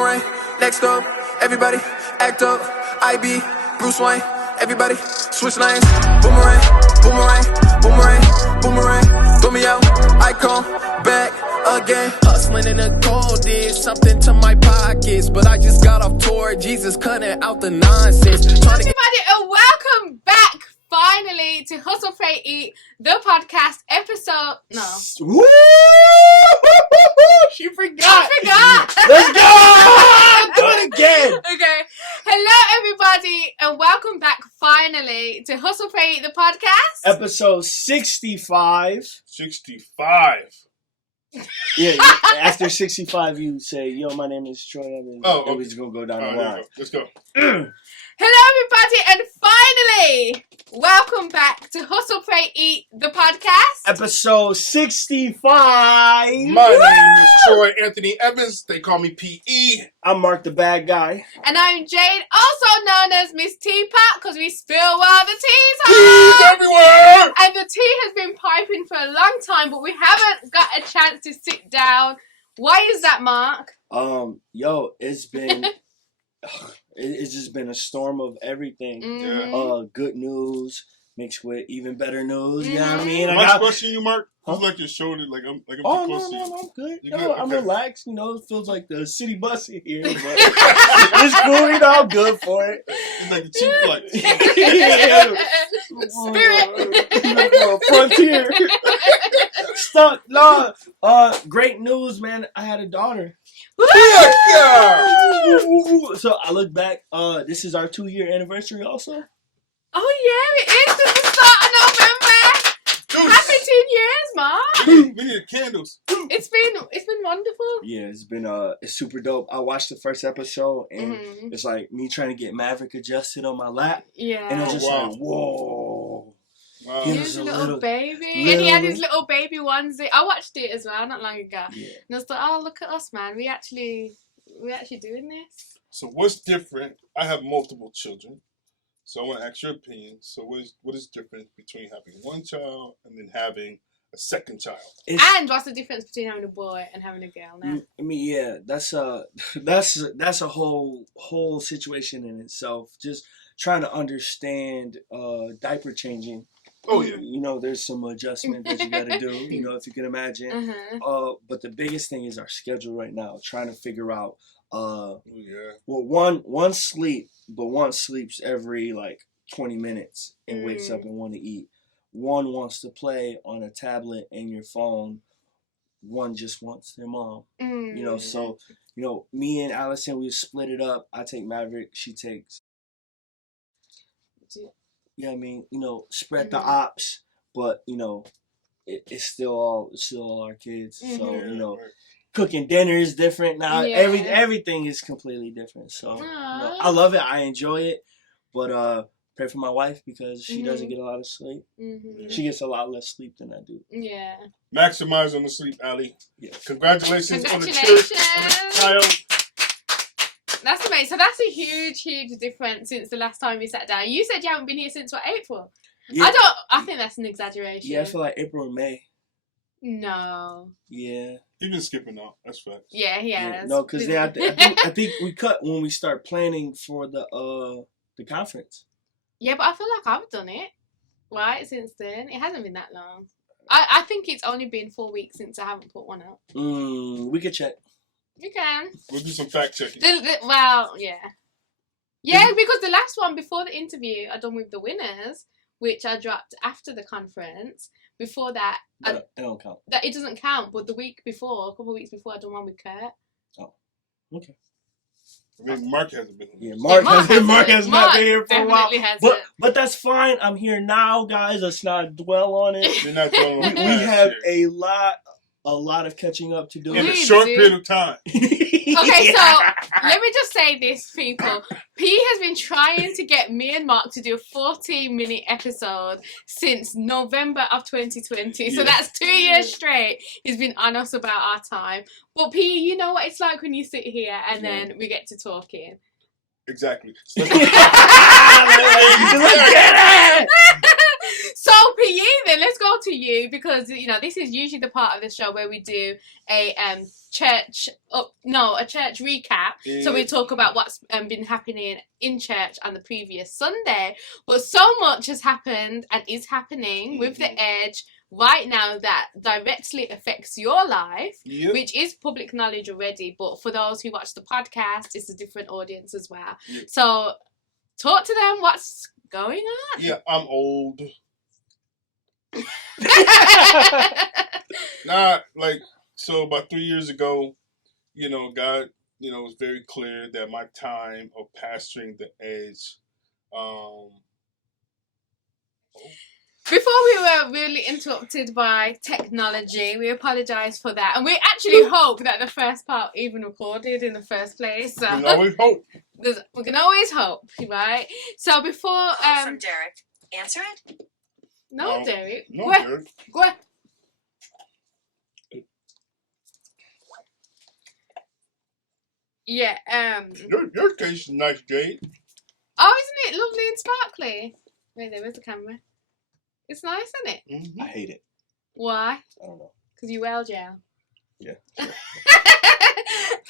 Next up, everybody act up. IB, Bruce Wayne, everybody switch lanes. Boomerang, boomerang, boomerang, boomerang. Throw me out, I come back again. Hustling in the cold did something to my pockets, but I just got off tour. Jesus cutting out the nonsense. Everybody, and welcome back finally to Hustle, Pray, Eat, the podcast episode. No. Woo! She forgot. I forgot. Let's go! Do it again. Okay. Hello, everybody, and welcome back finally to Hustle, Pray, Eat, the podcast. Episode 65. 65. Yeah, after 65, you say, yo, my name is Troy Evans. Oh, okay. We're just going to go down the Right, line. let's go. Hello, everybody, and finally, welcome back to Hustle, Pray, Eat, the podcast. Episode 65. My name is Troy Anthony Evans. They call me PE. I'm MarkTheBaddGuy. And I'm Jade, also known as Miss Teapot, because we spill while the tea's Peas hot. everywhere. And the tea has been piping for a long time, but we haven't got a chance to sit down. Why is that, Mark? Yo, it's been, it's just been a storm of everything. Mm-hmm. Good news mixed with even better news. You know what I mean? Am I crushing you, Mark? Huh? It's like your shoulder, like I'm Oh, too close to you. no, I'm good. You No, good? I'm Okay. relaxed. You know, it feels like the city bus in here. But it's cool. You know, I'm good for it. It's like the cheap flight. Spirit. Frontier. Stuck. No. Great news, man. I had a daughter. Yeah. So I look back. This is our 2-year anniversary also. Oh, yeah, it is. This is the start of November. Happy 2 years, Mark. We need candles. It's been wonderful. Yeah, it's been it's super dope. I watched the first episode and Mhm. it's like me trying to get Maverick adjusted on my lap. Yeah. And I was just wow. like, whoa. Wow. He He was was a a little little- baby. And he had his little baby onesie. I watched it as well not long ago. Yeah. And I was like, oh, look at us, man. We actually doing this. So what's different? I have multiple children. So I want to ask your opinion. So what is different between having one child and then having a second child? And what's the difference between having a boy and having a girl now? I mean, yeah, that's a whole situation in itself. Just trying to understand diaper changing. Oh yeah. You know, there's some adjustment that you got to do. You know, if you can imagine. Uh-huh. But the biggest thing is our schedule right now. Trying to figure out. Oh yeah. Well, one sleeps every like 20 minutes and wakes up and want to eat. One wants to play on a tablet and your phone. One just wants their mom. You know, so, you know, me and Allison, we split it up. I take Maverick, she takes. Yeah, I mean, you know, spread the ops, but, you know, it's still all our kids. So, you know, cooking dinner is different now. Yeah. Everything is completely different. So, you know, I love it. I enjoy it. But pray for my wife because she doesn't get a lot of sleep. She gets a lot less sleep than I do. Yeah. Maximize on the sleep, Ali. Yeah. Congratulations on the child. That's amazing. So that's a huge difference since the last time we sat down. You said you haven't been here since what, April? Yeah. I think that's an exaggeration. Yeah, I feel like April or May. No. Yeah. You've been skipping out. That's fact. Yeah, he has. No, because I think we cut when we start planning for the conference. Yeah, but I feel like I've done it, right, since then. It hasn't been that long. I think it's only been 4 weeks since I haven't put one up. We could check. You can. We'll do some fact checking. Well, yeah. Yeah, because the last one before the interview I done with the winners, which I dropped after the conference. Before that, It don't count. that it doesn't count, but the week before, a couple of weeks before, I done one with Kurt. Oh, okay. I mean, Mark hasn't been here. Yeah, Mark has not been here for a while. Definitely hasn't. But that's fine. I'm here now, guys. Let's not dwell on it. You're not going on we have a lot of catching up to do. in a We short do. period of time. Okay, so let me just say this, people. P has been trying to get me and Mark to do a 40-minute episode since November of 2020. So Yeah. that's 2 years straight. He's been on us about our time. But P, you know what it's like when you sit here and then we get to talking. Exactly. Look at it! So PE then. Let's go to you because this is usually the part of the show where we do a church recap. Yeah. So we talk about what's been happening in church on the previous Sunday. But so much has happened and is happening with the Edge right now that directly affects your life, which is public knowledge already. But for those who watch the podcast, it's a different audience as well. Yep. So talk to them. What's going on? Yeah, I'm old. So about 3 years ago, God, was very clear that my time of pastoring the Edge, Before we were really interrupted by technology, we apologise for that. And we actually hope that the first part even recorded in the first place. So we can always hope. We can always hope, right? So before... from Derek. Answer it? No, Derek. No, Go Derek. Go ahead. Yeah, Your case is nice, Jade. Oh, isn't it lovely and sparkly? Wait, where's the camera? It's nice, isn't it? Mm-hmm. I hate it. Why? I don't know. Because you well, Joe. Yeah. Sure.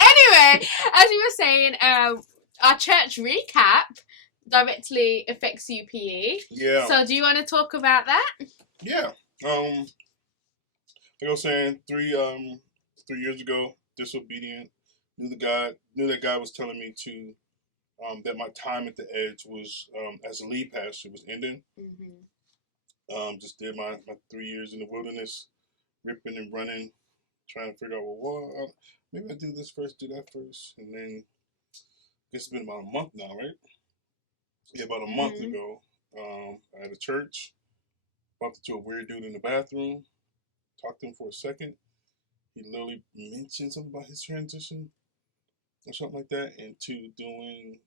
Anyway, as we were saying, our church recap directly affects UPE. Yeah. So do you want to talk about that? Yeah. Like I was saying, 3 years ago, disobedient. Knew that God was telling me to that my time at the Edge was as a lead pastor was ending. Mm-hmm. Just did my 3 years in the wilderness, ripping and running, trying to figure out maybe I do this first, do that first, and then I guess it's been about a month now, right? Yeah, about a month ago, I had a church, bumped into a weird dude in the bathroom, talked to him for a second. He literally mentioned something about his transition or something like that, into doing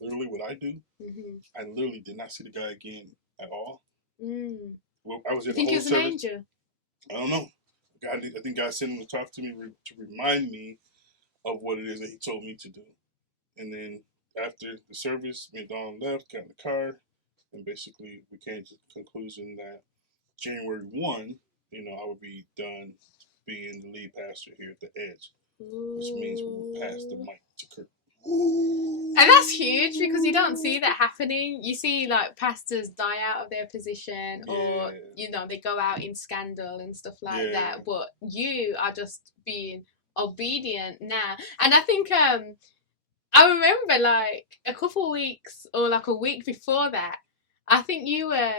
literally what I do. Mm-hmm. I literally did not see the guy again at all. Well, I was I in think the he whole was an service. angel. I don't know. I think God sent him to talk to me to remind me of what it is that he told me to do. And then after the service, me and Dawn left, got in the car, and basically we came to the conclusion that January 1, I would be done being the lead pastor here at the Edge, which means we will pass the mic to Kurt. And that's huge because you don't see that happening. You see like pastors die out of their position or they go out in scandal and stuff like that, but you are just being obedient now. And I think I remember like a couple weeks or like a week before that, I think you were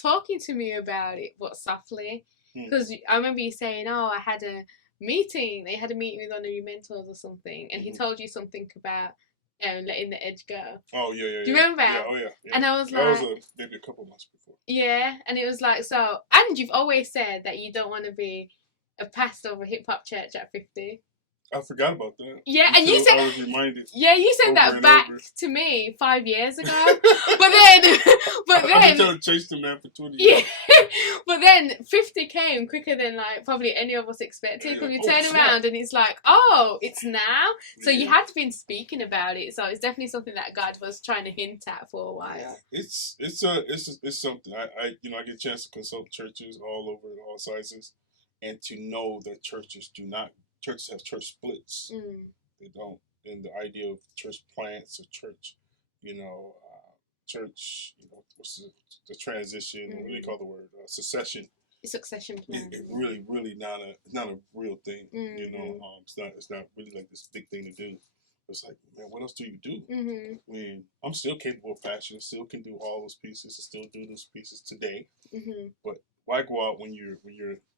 talking to me about it, but softly, because I remember you saying, I had a meeting. They had a meeting with one of your mentors or something, and he told you something about letting the Edge go. Oh yeah. Do you remember? Yeah, oh yeah. And I was like, that was maybe a couple months before. Yeah, and it was like so. And you've always said that you don't want to be a pastor of a hip hop church at 50. I forgot about that. Yeah, and you said I was reminded. Yeah, you said that back to me 5 years ago. but then I've been trying to chase the man for 20 years. Yeah, but then 50 came quicker than like probably any of us expected. Because you turn around and it's like, it's now. So you had been speaking about it. So it's definitely something that God was trying to hint at for a while. It's something. I get a chance to consult churches all over, all sizes, and to know that churches have church splits. They don't. And the idea of church plants or church, church, what's the transition? What do they call the word? Succession. Succession plan. It really, really not a real thing. It's not really like this big thing to do. It's like, man, what else do you do? When I'm still capable of passion, still can do all those pieces, and still do those pieces today. But why go out when you're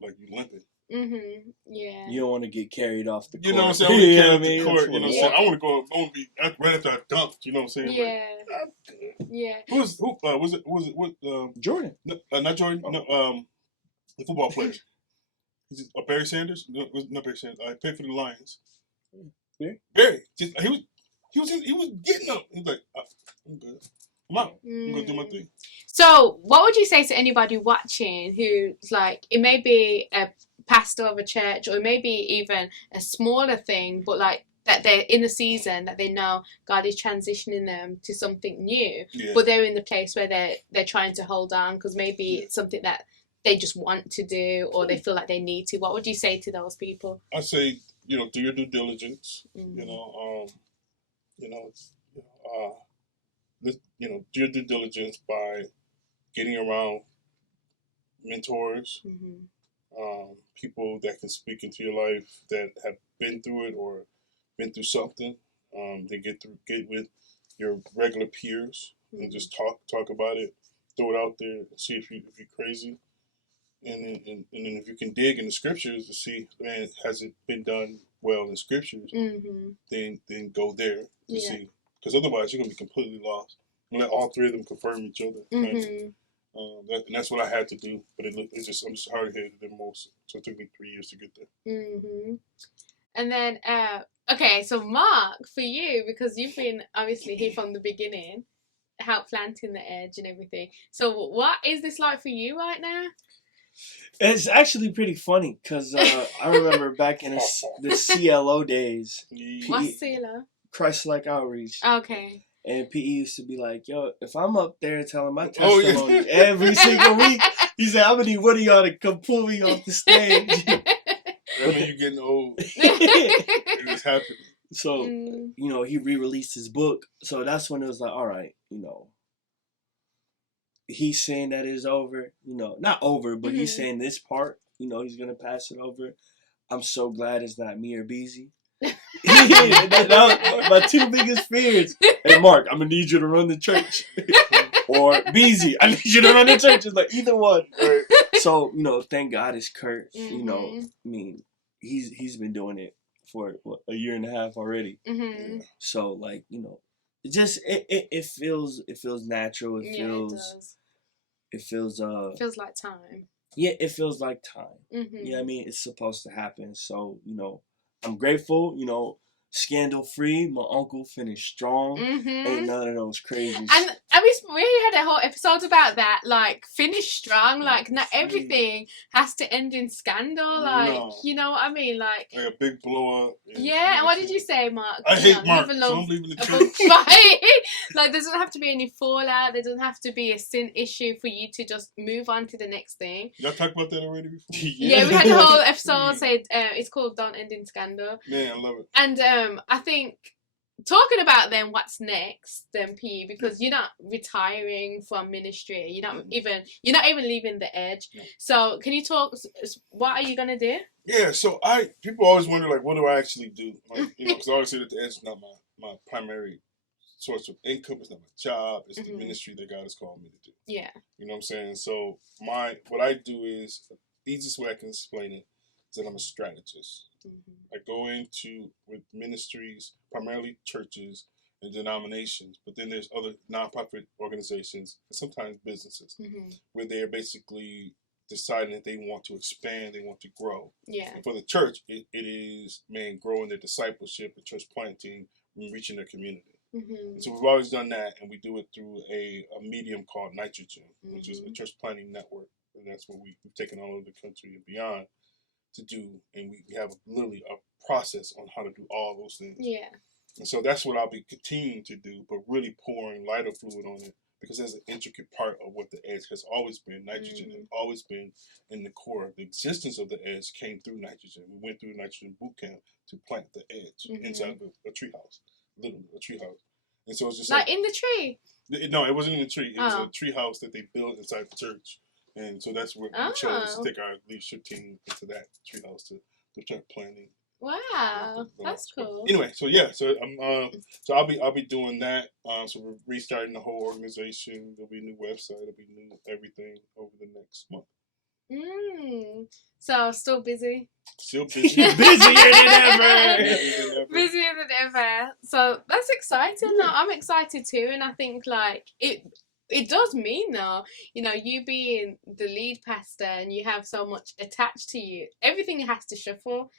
like you limping? Yeah. You don't want to get carried off the court. You know what I'm saying? I want to get carried off the court. That's You know what I'm saying? I want to go. I want to be right after I dunked. You know what I'm saying? Yeah. Like, Yeah. Who was it? Jordan. No, not Jordan. Oh. No, the football player. Is it Barry Sanders? No, not Barry Sanders. I played for the Lions. Barry. He was getting up. He's like, I'm good. I'm out. I'm gonna do my thing. So, what would you say to anybody watching who's like, it may be a pastor of a church or maybe even a smaller thing, but like that they're in the season that they know God is transitioning them to something new, Yeah. but they're in the place where they're trying to hold on because maybe it's something that they just want to do or they feel like they need to. What would you say to those people? I say, do your due diligence. Mm. Do your due diligence by getting around mentors, people that can speak into your life that have been through it or been through something. They get with your regular peers and just talk about it, throw it out there, and see if you're crazy. And then if you can dig in the scriptures to see, man, has it been done well in scriptures? Then go there to see, because otherwise you're gonna be completely lost. And let all three of them confirm each other. And that's what I had to do, but I'm just hard headed than most, so it took me 3 years to get there. And then, okay, so Mark, for you, because you've been obviously here from the beginning, help planting the edge and everything. So what is this like for you right now? It's actually pretty funny because I remember back in the CLO days. What's CLO? Christ-like outreach. Okay. And PE used to be like, yo, if I'm up there telling my testimony every single week, he said, I'm going to need one of y'all to come pull me off the stage. That mean you're getting old. It just happened. So, he re-released his book. So that's when it was like, all right, he's saying that it's over. Not over, but he's saying this part, he's going to pass it over. I'm so glad it's not me or Beezy. That was my two biggest fears. Hey, Mark, I'm going to need you to run the church. Or Beezy, I need you to run the church. It's like either one. Right? So, thank God it's Kurt. I mean, he's been doing it for a year and a half already. So, like, it just it feels natural. It feels like time. Yeah, it feels like time. Yeah, I mean, it's supposed to happen. So, I'm grateful, scandal free. My uncle finished strong. Ain't none of those crazy. And we had a whole episode about that, like finish strong. Like not everything has to end in scandal. Like you know what I mean? Like a big blow up. Yeah. And what did you say, Mark? I hate Mark. So I'm leaving the church. Like there doesn't have to be any fallout. There doesn't have to be a sin issue for you to just move on to the next thing. Y'all talked about that already before? Yeah, we had a whole episode. It's called "Don't End in Scandal." Man, I love it. And I think talking about then what's next, then PE, because you're not retiring from ministry. You're not even leaving the edge. So can you talk? What are you gonna do? Yeah. So people always wonder like, what do I actually do? Like, because I always say that the edge is not my primary source of income. It's not my job. It's the ministry that God has called me to do. Yeah. You know what I'm saying? So what I do is the easiest way I can explain it is that I'm a strategist. I go with ministries, primarily churches and denominations, but then there's other nonprofit organizations and sometimes businesses where they're basically deciding that they want to expand, they want to grow. Yeah. And for the church, it is growing their discipleship and church planting and reaching their community. And so we've always done that, and we do it through a medium called Nitrogen, which is a church planting network. And that's what we've taken all over the country and beyond to do, and we have literally a process on how to do all those things. Yeah. And so that's what I'll be continuing to do, but really pouring lighter fluid on it, because that's an intricate part of what the edge has always been. Nitrogen has always been in the core. The existence of the edge came through nitrogen. We went through nitrogen boot camp to plant the edge inside of a tree house, literally a tree house. And so it's just like in the tree. No, it wasn't in the tree. It was a tree house that they built inside the church. And so that's where we chose to take our leadership team into that treehouse to start planning. Wow, that's cool. Anyway, so yeah, so I'll be doing that. So we're restarting the whole organization. There'll be a new website. There'll be new everything over the next month. So still busy. Still busy. Busier than ever. Busier than ever. So that's exciting. No, I'm excited too, and I think like it does mean though, you being the lead pastor and you have so much attached to you, everything has to shuffle.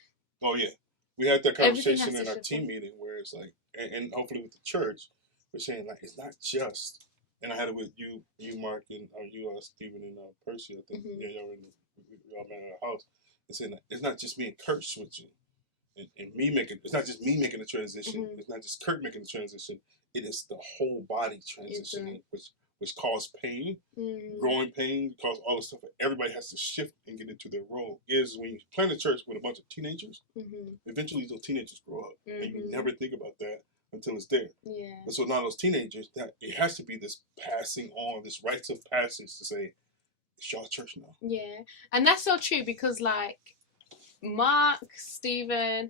Oh yeah, we had that conversation in our team meeting where it's like, and hopefully with the church, we're saying like it's not just. And I had it with you, Mark, and you, Stephen, and Percy. I think y'all met at our house. And saying that it's not just me and Kurt switching. and me making, it's not just me making the transition, it's not just Kurt making the transition, it is the whole body transitioning, which cause pain, growing pain, cause all this stuff. Everybody has to shift and get into their role. Is when you plant a church with a bunch of teenagers, eventually those teenagers grow up, and you never think about that until it's there. Yeah. And so now those teenagers, that it has to be this passing on, this rites of passage to say, it's y'all church now. Yeah, and that's so true because like Mark, Stephen,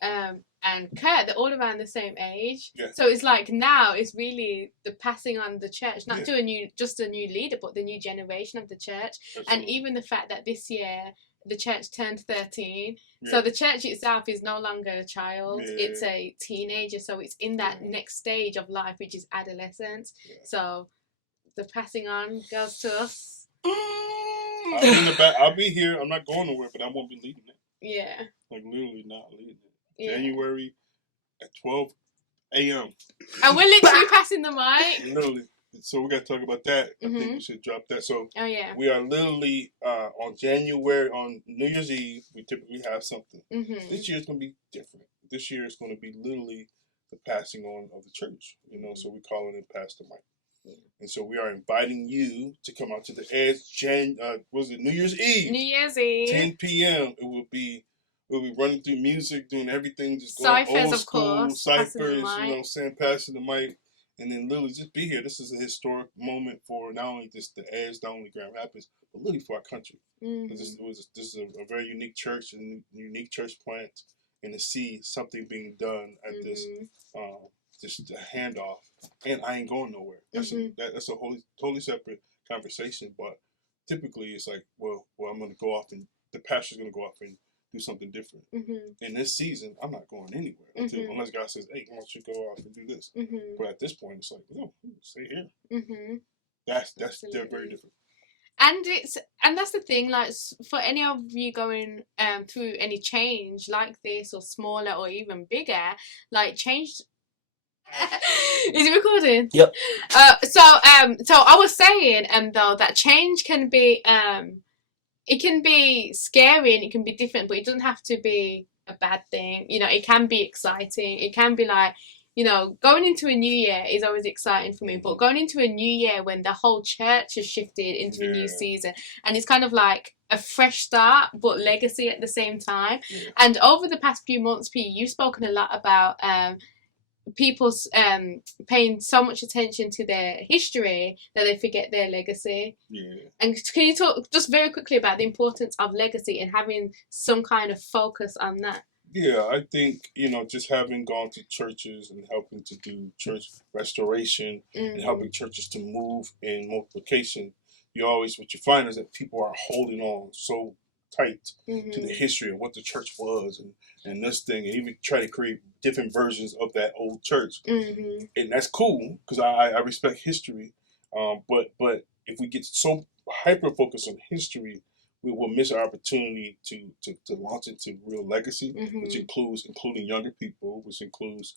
and Kurt, they're all around the same age. Yeah. So it's like now it's really the passing on the church, not to just a new leader, but the new generation of the church. Absolutely. And even the fact that this year the church turned 13. Yeah. So the church itself is no longer a child, it's a teenager. So it's in that next stage of life, which is adolescence. Yeah. So the passing on goes to us. I'll be in the back. I'll be here. I'm not going nowhere, but I won't be leading it. Yeah. Like literally not leading it. Yeah. January at 12 a.m. And we're literally passing the mic. Literally. So we got to talk about that. I think we should drop that. So we are literally on January, on New Year's Eve, we typically have something. This year is going to be different. This year is going to be literally the passing on of the church. You know, so we call it Pass the Mic. And so we are inviting you to come out to the edge. New Year's Eve? New Year's Eve. 10 p.m. We'll be running through music, doing everything, just going ciphers, old of school, course, ciphers, you know what I'm saying, passing the mic, and then literally just be here. This is a historic moment for not only just the edge, not only Grand Rapids, but literally for our country. This is a very unique church, and unique church plant, and to see something being done at this just a handoff, and I ain't going nowhere. That's a totally separate conversation. But typically, it's like, well, I'm going to go off, and the pastor's going to go off and do something different. In this season, I'm not going anywhere unless God says, "Hey, I want you to go off and do this." But at this point, it's like, no, stay here. They're very different. And that's the thing, like for any of you going through any change like this, or smaller or even bigger, like change. Is it recording? Yep. So I was saying though that change can be it can be scary and it can be different, but it doesn't have to be a bad thing. You know, it can be exciting. It can be like, you know, going into a new year is always exciting for me, but going into a new year when the whole church has shifted into a new season, and it's kind of like a fresh start but legacy at the same time. And over the past few months, P, you've spoken a lot about people's paying so much attention to their history that they forget their legacy. And can you talk just very quickly about the importance of legacy and having some kind of focus on that? I think, you know, just having gone to churches and helping to do church restoration and helping churches to move in multiplication, what you find is that people are holding on so tight to the history of what the church was and this thing, and even try to create different versions of that old church. And that's cool because I respect history. But if we get so hyper focused on history, we will miss our opportunity to launch into real legacy, which including younger people, which includes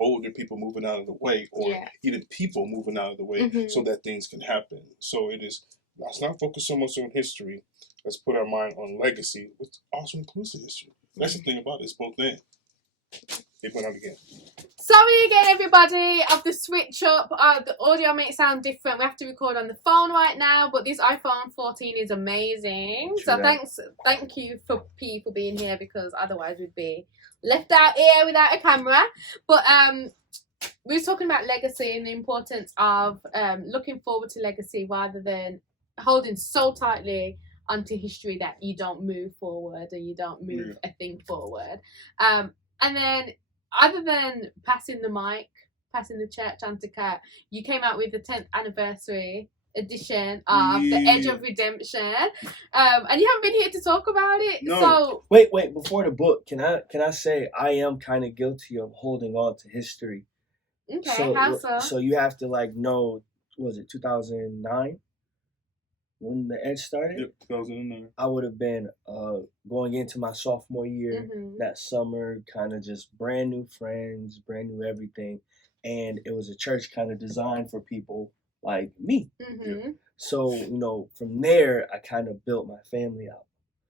older people moving out of the way, or even people moving out of the way, so that things can happen. So let's not focus so much on history. Let's put our mind on legacy, which also includes the history. That's the thing about it. It's both then. It went out again. Sorry again, everybody, of the switch up. The audio may sound different. We have to record on the phone right now, but this iPhone 14 is amazing. Thank you for P for being here, because otherwise we'd be left out here without a camera. But we were talking about legacy and the importance of looking forward to legacy rather than holding so tightly onto history that you don't move forward, or you don't move a thing forward. And then, other than passing the mic, passing the church on to Kat, you came out with the 10th anniversary edition of The Edge of Redemption, and you haven't been here to talk about it. No. So wait, before the book, can I say I am kind of guilty of holding on to history. Okay, how so? So you have to know, was it 2009? When the Edge started? Yep, 2009. I would have been going into my sophomore year that summer, kind of just brand new friends, brand new everything. And it was a church kind of designed for people like me. So, from there, I kind of built my family out.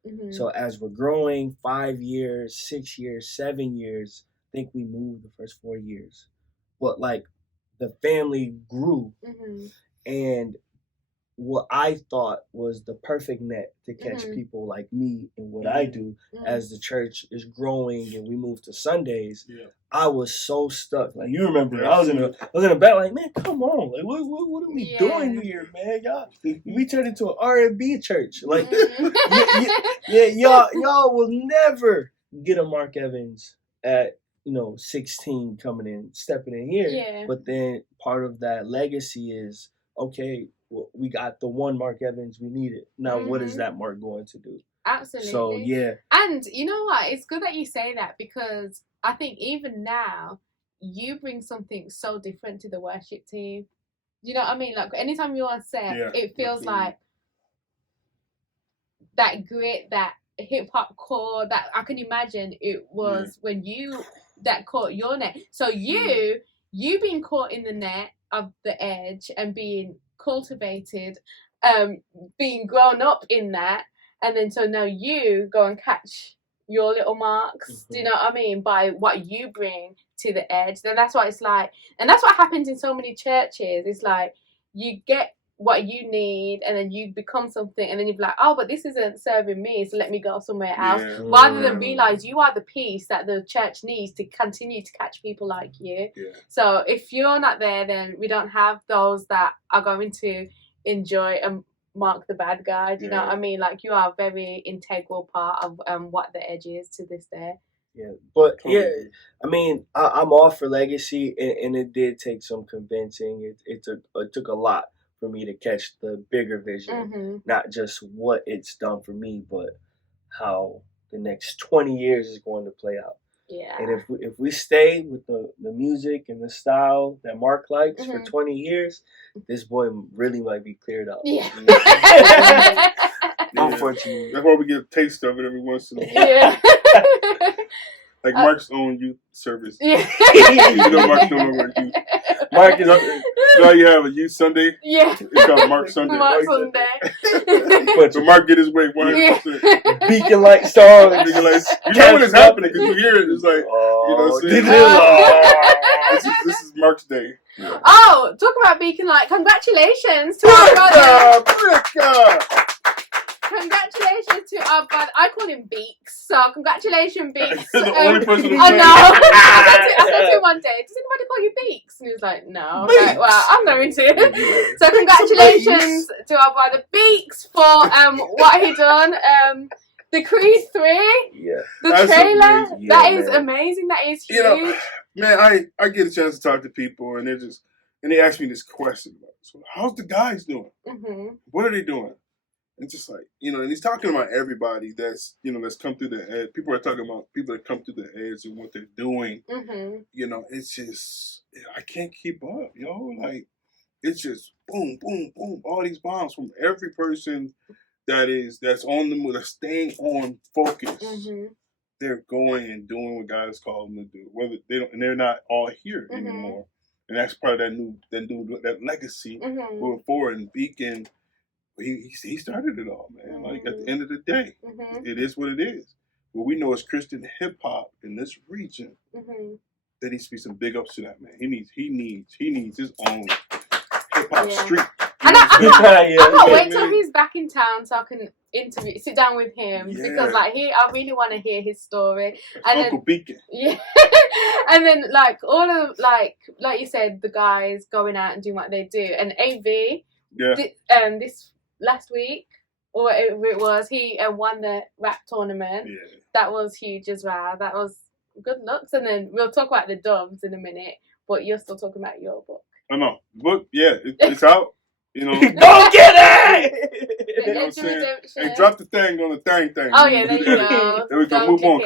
Mhm. So as we're growing, 5 years, 6 years, 7 years, I think we moved the first 4 years. But like the family grew, Mhm. and what I thought was the perfect net to catch Mhm. people like me and what I do as the church is growing and we move to Sundays. Yeah. I was so stuck. Like you remember, I was in a back like, man, come on, like what are we doing here, man? Y'all, we turned into an R&B church. Like, y'all will never get a Mark Evans at 16 coming in, stepping in here. Yeah. But then part of that legacy is, okay, well, we got the one Mark Evans we needed. Now, what is that Mark going to do? Absolutely. So, yeah. And you know what? It's good that you say that, because I think even now, you bring something so different to the worship team. You know what I mean? Like, anytime you're on set, it feels like that grit, that hip-hop core that I can imagine it was when that caught your net. So you being caught in the net of the edge and being cultivated, being grown up in that, and then so now you go and catch your little marks. Do you know what I mean? By what you bring to the edge. Then that's what it's like, and that's what happens in so many churches. It's like you get what you need, and then you become something, and then you're like, oh, but this isn't serving me, so let me go somewhere else. Rather than realize you are the piece that the church needs to continue to catch people like you. So if you're not there, then we don't have those that are going to enjoy and Mark the Bad Guy. Do you know what I mean? Like, you are a very integral part of what the edge is to this day. Yeah, but I mean, I'm all for legacy, and it did take some convincing. It took a lot for me to catch the bigger vision, not just what it's done for me, but how the next 20 years is going to play out. Yeah. And if we stay with the music and the style that Mark likes for 20 years, this boy really might be cleared out. Yeah. Unfortunately. That's why we get a taste of it every once in a while. Yeah. Like Mark's own youth service. Yeah. You know Mark's no longer youth. Mark is you know you have a youth Sunday? Yeah. It's called Mark Sunday. Mark Sunday. So Mark get his way 100%. Beacon light song. You know when it's happening because you hear it. It's like, this is Mark's day. Yeah. Oh, talk about Beacon Light. Congratulations to our brother. Congratulations to our brother. I call him Beaks. So congratulations, Beaks. The only person who I know. I said to him one day, does anybody call you Beaks? And he was like, no. Like, well, I'm going to. So congratulations to our brother Beaks for what he done. The Creed 3. Yeah. The trailer. That is amazing. That is huge. You know, man, I get a chance to talk to people, and they ask me this question. So how's the guys doing? What are they doing? And just like, and he's talking about everybody that's come through the edge. People are talking about people that come through the edge and what they're doing. It's just, I can't keep up, Like, it's just boom, boom, boom. All these bombs from every person that's on the move, that's staying on focus. They're going and doing what God has called them to do. Whether they're not all here anymore. And that's part of that legacy moving forward. And Beacon, he started it all, man. Like, at the end of the day, it is what it is. What we know is Christian hip hop in this region. There needs to be some big ups to that, man. He needs his own hip hop street. And I can't wait till he's back in town so I can sit down with him because I really want to hear his story. And Uncle Beacon. Yeah. And then like all of like you said, the guys going out and doing what they do. And AV, this last week or whatever it was, he won the rap tournament. Yeah. That was huge as well. That was good looks. And then we'll talk about the Doves in a minute, but you're still talking about your book. I know. Book, it's out. Go get it! You know what I'm saying? Hey, drop the thing on the thing. Oh yeah, there you go. Then we can move on.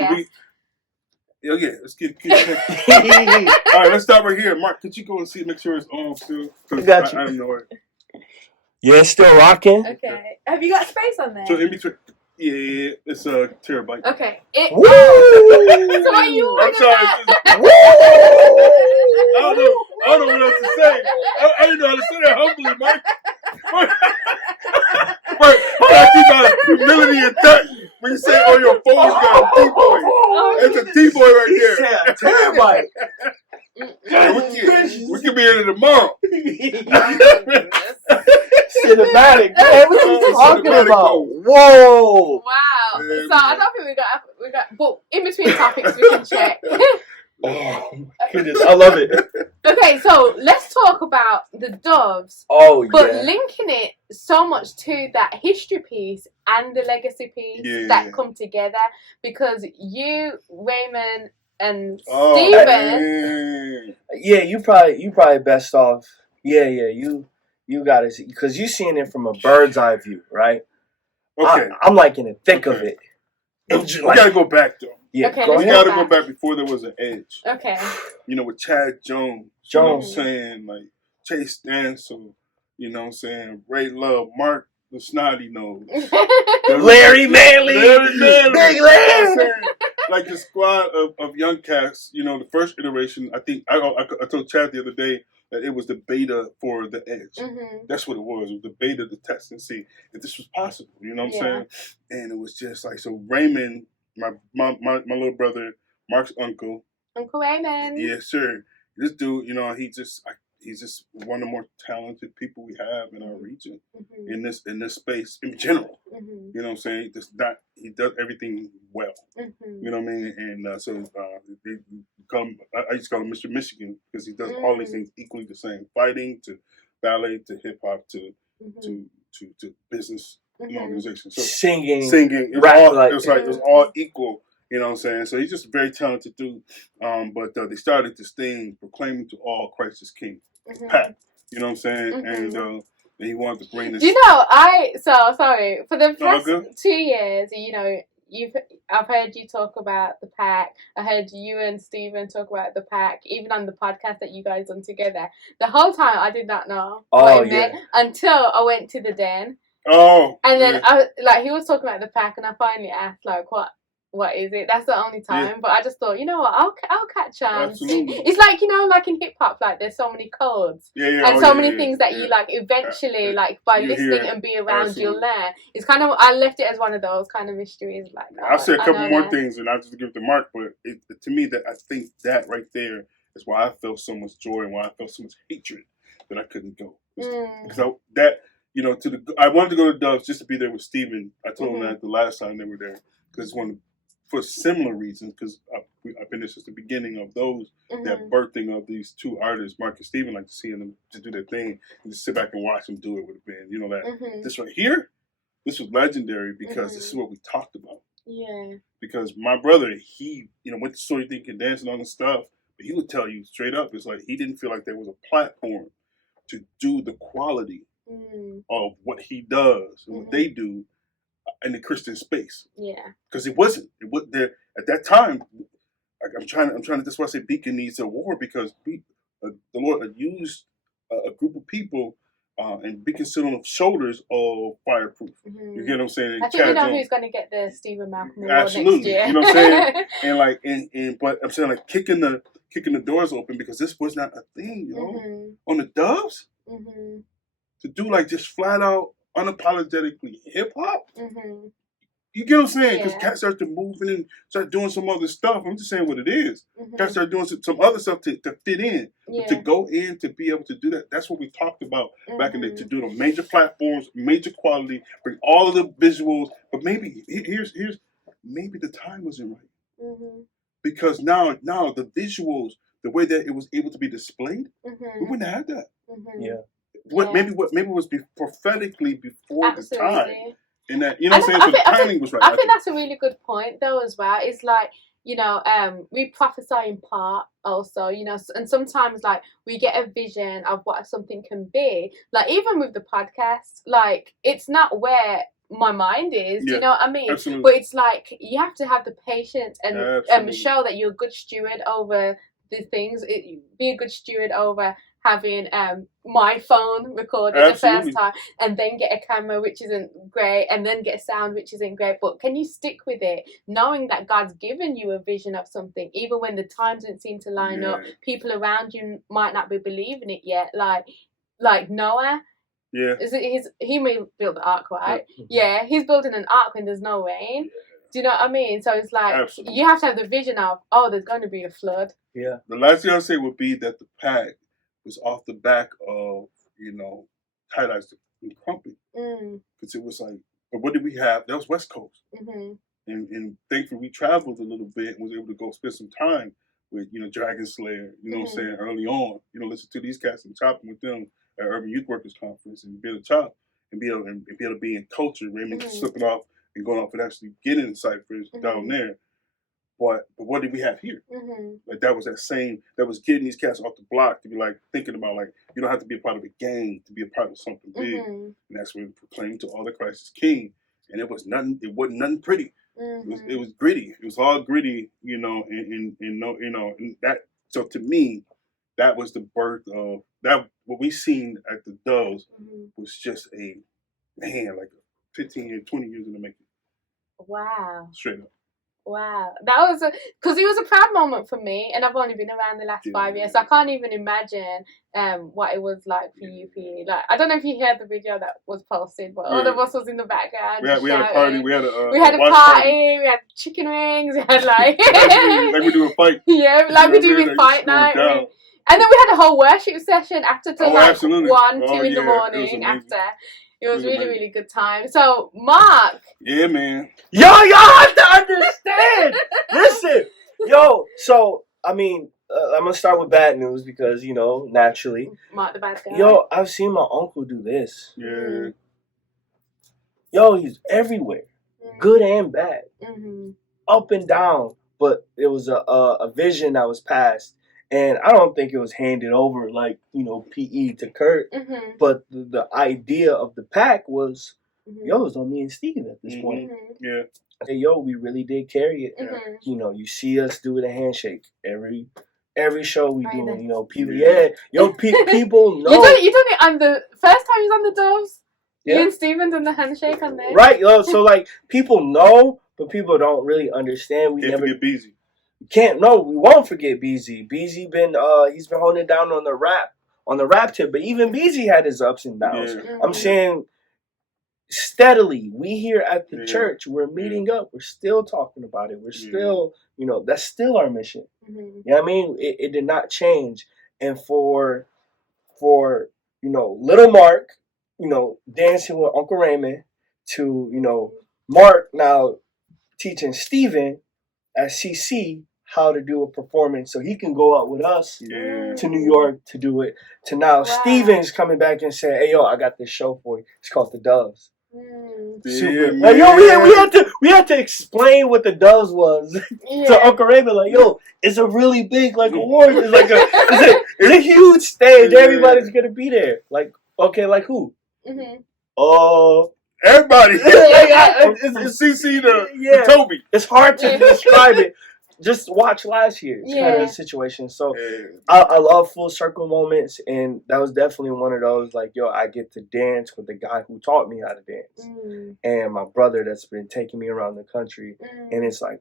Let's get all right, let's stop right here. Mark, could you go and make sure it's on still? Got you. I don't know it. Yeah, it's still rocking. Okay. Have you got space on there? So in between, it's a terabyte. Okay. Woo! So are you I'm sorry. I don't know what else to say. I didn't know how to say that humbly, Mike. But I keep my humility intact. When on your phone, you got a T-boy. That's a T-boy right there. Terabyte. We could be in it tomorrow. Cinematic. Man, what are you talking Cinematic about? mode. Wow. Whoa. Yeah, So I don't think we got. But in between topics, we can check. Oh, goodness. I love it. Okay, so let's talk about the doves. Oh, But yeah. linking it so much to that history piece and the legacy piece that come together, because you, Raymond, and Stephen. Yeah, you probably best off. Yeah, you gotta see, because you seeing it from a bird's eye view, right? Okay. I'm like in the thick of it. We gotta go back though. Yeah, okay, go we ahead. gotta go back before there was an edge. Okay. You know, with Chad Jones. You know what I'm saying? Like Chase Stansel, you know what I'm saying? Ray Love, Mark the Snotty Nose. Larry Manley. Big Larry. Like the squad of young cats, you know, the first iteration, I think, I told Chad the other day that it was the beta for the edge. Mm-hmm. That's what it was. It was the beta to test and see if this was possible. You know what I'm saying? And it was just like, so Raymond, my little brother, Mark's uncle. Uncle Raymond. Yeah, sure. This dude, you know, he's just one of the more talented people we have in our region, in this space in general. You know what I'm saying? He does everything well. You know what I mean? And so I used to call him Mr. Michigan because he does all these things equally the same: fighting to ballet to hip hop to business and organization. So Singing, rap, it was all equal. You know what I'm saying? So he's just a very talented dude. But they started this thing proclaiming to all Christ is King. Pat. You know what I'm saying? And he wanted to bring this. Do you know, sorry, for the past 2 years, you know, I've heard you talk about the pack. I heard you and Stephen talk about the pack, even on the podcast that you guys done together. The whole time I did not know what it meant until I went to the den. Oh. And then he was talking about the pack, and I finally asked, like, what is it? That's the only time. But I just thought, you know what, I'll catch on. Absolutely. It's like, you know, like in hip hop, like there's so many codes. And so many things that you like eventually, like by listening and be around, you'll learn. It's kind of, I left it as one of those kind of mysteries. Like, I'll say a couple more things, and I'll just give it to Mark. But to me, that I think that right there is why I felt so much joy and why I felt so much hatred that I couldn't go. Because you know, I wanted to go to Doves just to be there with Steven. I told him that the last time they were there because for similar reasons, because I've been there since the beginning of those, that birthing of these two artists, Mark and Steven, like seeing them to do their thing and just sit back and watch them do it would have been, you know, that this right here, this was legendary because this is what we talked about. Yeah. Because my brother, he, you know, went to Story Think and dancing on the stuff, but he would tell you straight up, it's like he didn't feel like there was a platform to do the quality of what he does and what they do in the Christian space. Yeah. Because it wasn't there at that time. I'm trying to. That's why I say Beacon needs a war, because the Lord had used a group of people and Beacon stood on the shoulders of Fireproof. You get what I'm saying? I think we know who's going to get the Stephen Malcolm Award next year. You know what I'm saying? And like, but I'm saying, like, kicking the doors open, because this was not a thing, you know, on the Doves to do like just flat out unapologetically hip hop. You get what I'm saying? Because cats start to move in and start doing some other stuff. I'm just saying what it is. Cats start doing some other stuff to fit in. But to go in, to be able to do that, that's what we talked about back in the day, to do the major platforms, major quality, bring all of the visuals. But maybe, here's maybe the time wasn't right. Because now the visuals, the way that it was able to be displayed, we wouldn't have had that. Maybe was prophetically before the time. And that, you know what I'm saying? So the timing was right. I think that's a really good point, though, as well. It's like, you know, we prophesy in part also, you know, and sometimes, like, we get a vision of what something can be. Like, even with the podcast, like, it's not where my mind is, you know what I mean? Absolutely. But it's like, you have to have the patience and show that you're a good steward over the things. Be a good steward over having my phone recorded the first time, and then get a camera which isn't great, and then get sound which isn't great. But can you stick with it, knowing that God's given you a vision of something, even when the times don't seem to line up, people around you might not be believing it yet, like Noah. He may build the ark, right? He's building an ark when there's no rain. Do you know what I mean? So it's like Absolutely. you have to have the vision of, oh, there's going to be a flood. Yeah. The last thing I'll say would be that the pack was off the back of, Tight Eyes and Crumpet. Because it was like, but what did we have? That was West Coast. And thankfully we traveled a little bit and was able to go spend some time with, Dragon Slayer, you know what I'm saying, early on. Listen to these cats and chopping with them at Urban Youth Workers Conference and be able to chop and be able to be in culture, Raymond slipping off and going off and actually getting in ciphers down there. But what did we have here? Like that was getting these cats off the block to be like thinking about like you don't have to be a part of a gang to be a part of something big, and that's when we proclaimed to all the Christ is King, and it wasn't nothing pretty. It was gritty. It was all gritty, and that. So to me, that was the birth of that. What we seen at the Doves was just like 15 years, 20 years in the making. Wow. Straight up. Wow, that was because it was a proud moment for me, and I've only been around the last 5 years, so I can't even imagine what it was like for you, PE. Like, I don't know if you heard the video that was posted, but all of us was in the background. We had a party. We had a party. We had chicken wings. We had like like we do a fight. Yeah, like we do with fight night. And then we had a whole worship session after till 1, 2 in the morning. It was really, really good time. So, Mark. Yeah, man. Y'all have to understand. Listen. Yo, so, I mean, I'm going to start with bad news because, naturally. Mark the bad guy. Yo, I've seen my uncle do this. Yeah. Yo, he's everywhere. Good and bad. Up and down. But it was a vision that was passed. And I don't think it was handed over like, PE to Kurt. But the idea of the pack was, yo, it's on me and Steve at this point. Yeah. Hey, yo, we really did carry it. You see us do the handshake every show we do. People, people know. You done it on the first time you was on the Doves? Yeah. You and Steven done the handshake on there? Right, yo. So, like, people know, but people don't really understand. We never get busy. We won't forget BZ. BZ he's been holding it down on the rap tip, but even BZ had his ups and downs. I'm saying steadily, we here at the church, we're meeting up, we're still talking about it. We're still, that's still our mission. You know what I mean? It did not change. And for little Mark, dancing with Uncle Raymond to, Mark now teaching Steven at CC how to do a performance so he can go out with us to New York to do it. To now Steven's coming back and saying, hey, yo, I got this show for you. It's called The Doves. Super. Like, yo, we had to explain what The Doves was to Uncle Raymond. Like, yo, it's a really big award. It's like it's a huge stage. Everybody's gonna be there. Like, okay, like who? Everybody. It's CC to Toby. It's hard to describe it. Just watch last year's kind of situation. So I love full circle moments, and that was definitely one of those like, yo, I get to dance with the guy who taught me how to dance, and my brother that's been taking me around the country, and it's like